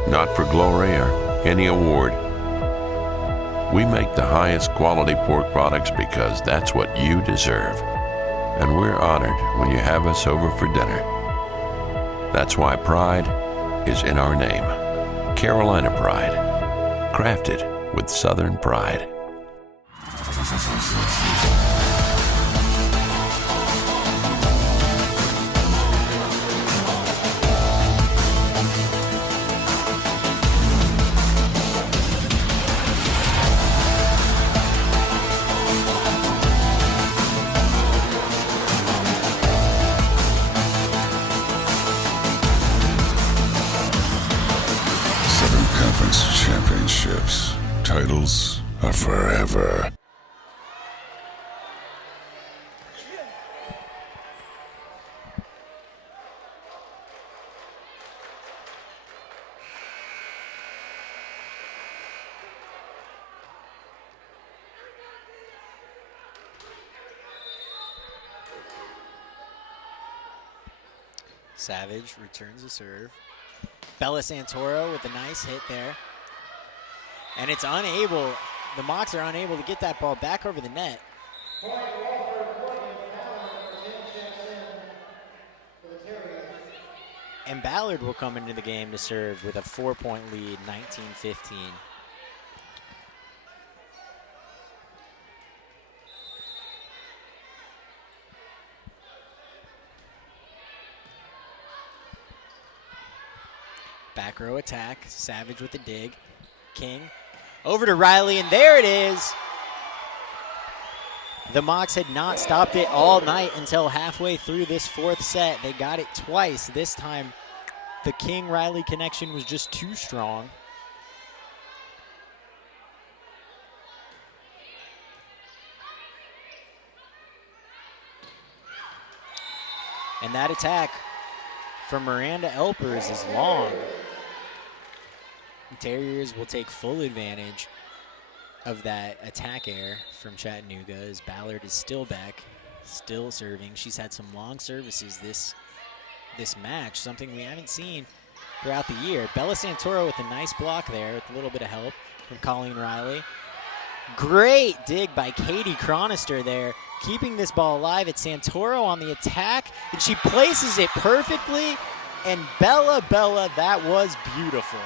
Not for glory or any award. We make the highest quality pork products because that's what you deserve. And we're honored when you have us over for dinner. That's why pride is in our name. Carolina Pride. Crafted with Southern pride. Championships. Titles are forever. Savage returns the serve. Bella Santoro with a nice hit there. And it's unable, the Mocs are unable to get that ball back over the net. And Ballard will come into the game to serve with a 4-point lead, 19-15. Back row attack, Savage with the dig. King over to Riley, and there it is. The Mocs had not stopped it all night until halfway through this fourth set. They got it twice. This time, the King-Riley connection was just too strong. And that attack from Miranda Elpers is long. The Terriers will take full advantage of that attack air from Chattanooga as Ballard is still back, still serving. She's had some long services this match, something we haven't seen throughout the year. Bella Santoro with a nice block there with a little bit of help from Colleen Riley. Great dig by Katie Chronister there, keeping this ball alive. It's Santoro on the attack, and she places it perfectly. And Bella, that was beautiful.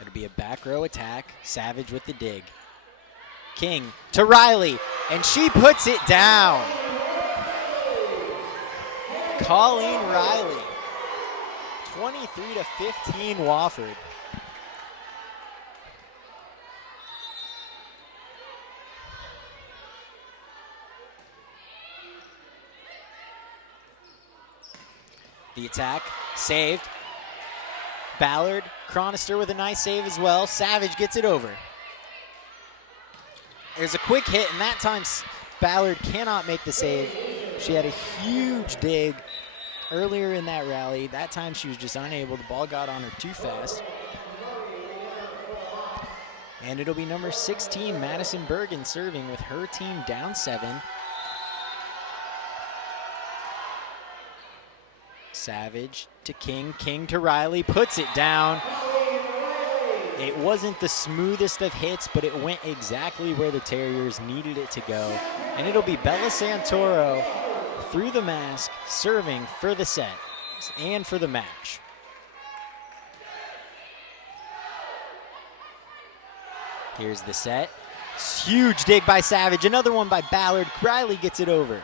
It'll be a back row attack. Savage with the dig. King to Riley, and she puts it down. Colleen Riley, 23-15 Wofford. The attack, saved. Ballard, Chronister with a nice save as well. Savage gets it over. There's a quick hit, and that time Ballard cannot make the save. She had a huge dig earlier in that rally. That time she was just unable. The ball got on her too fast. And it'll be number 16, Madison Bergen, serving with her team down 7. Savage to King, King to Riley, puts it down. It wasn't the smoothest of hits, but it went exactly where the Terriers needed it to go. And it'll be Bella Santoro through the mask, serving for the set and for the match. Here's the set. Huge dig by Savage, another one by Ballard. Riley gets it over.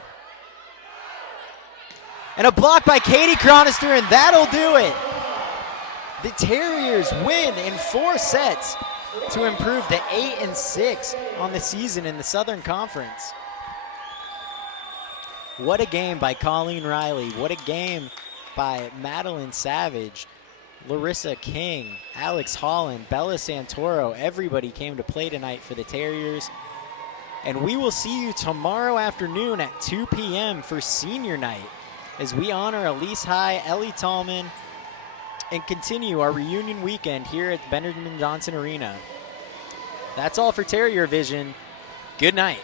And a block by Katie Chronister, and that'll do it. The Terriers win in 4 sets to improve to 8-6 on the season in the Southern Conference. What a game by Colleen Riley. What a game by Madeline Savage, Larissa King, Alex Holland, Bella Santoro. Everybody came to play tonight for the Terriers. And we will see you tomorrow afternoon at 2 p.m. for senior night as we honor Elise High, Ellie Tallman, and continue our reunion weekend here at the Benjamin Johnson Arena. That's all for Terrier Vision. Good night.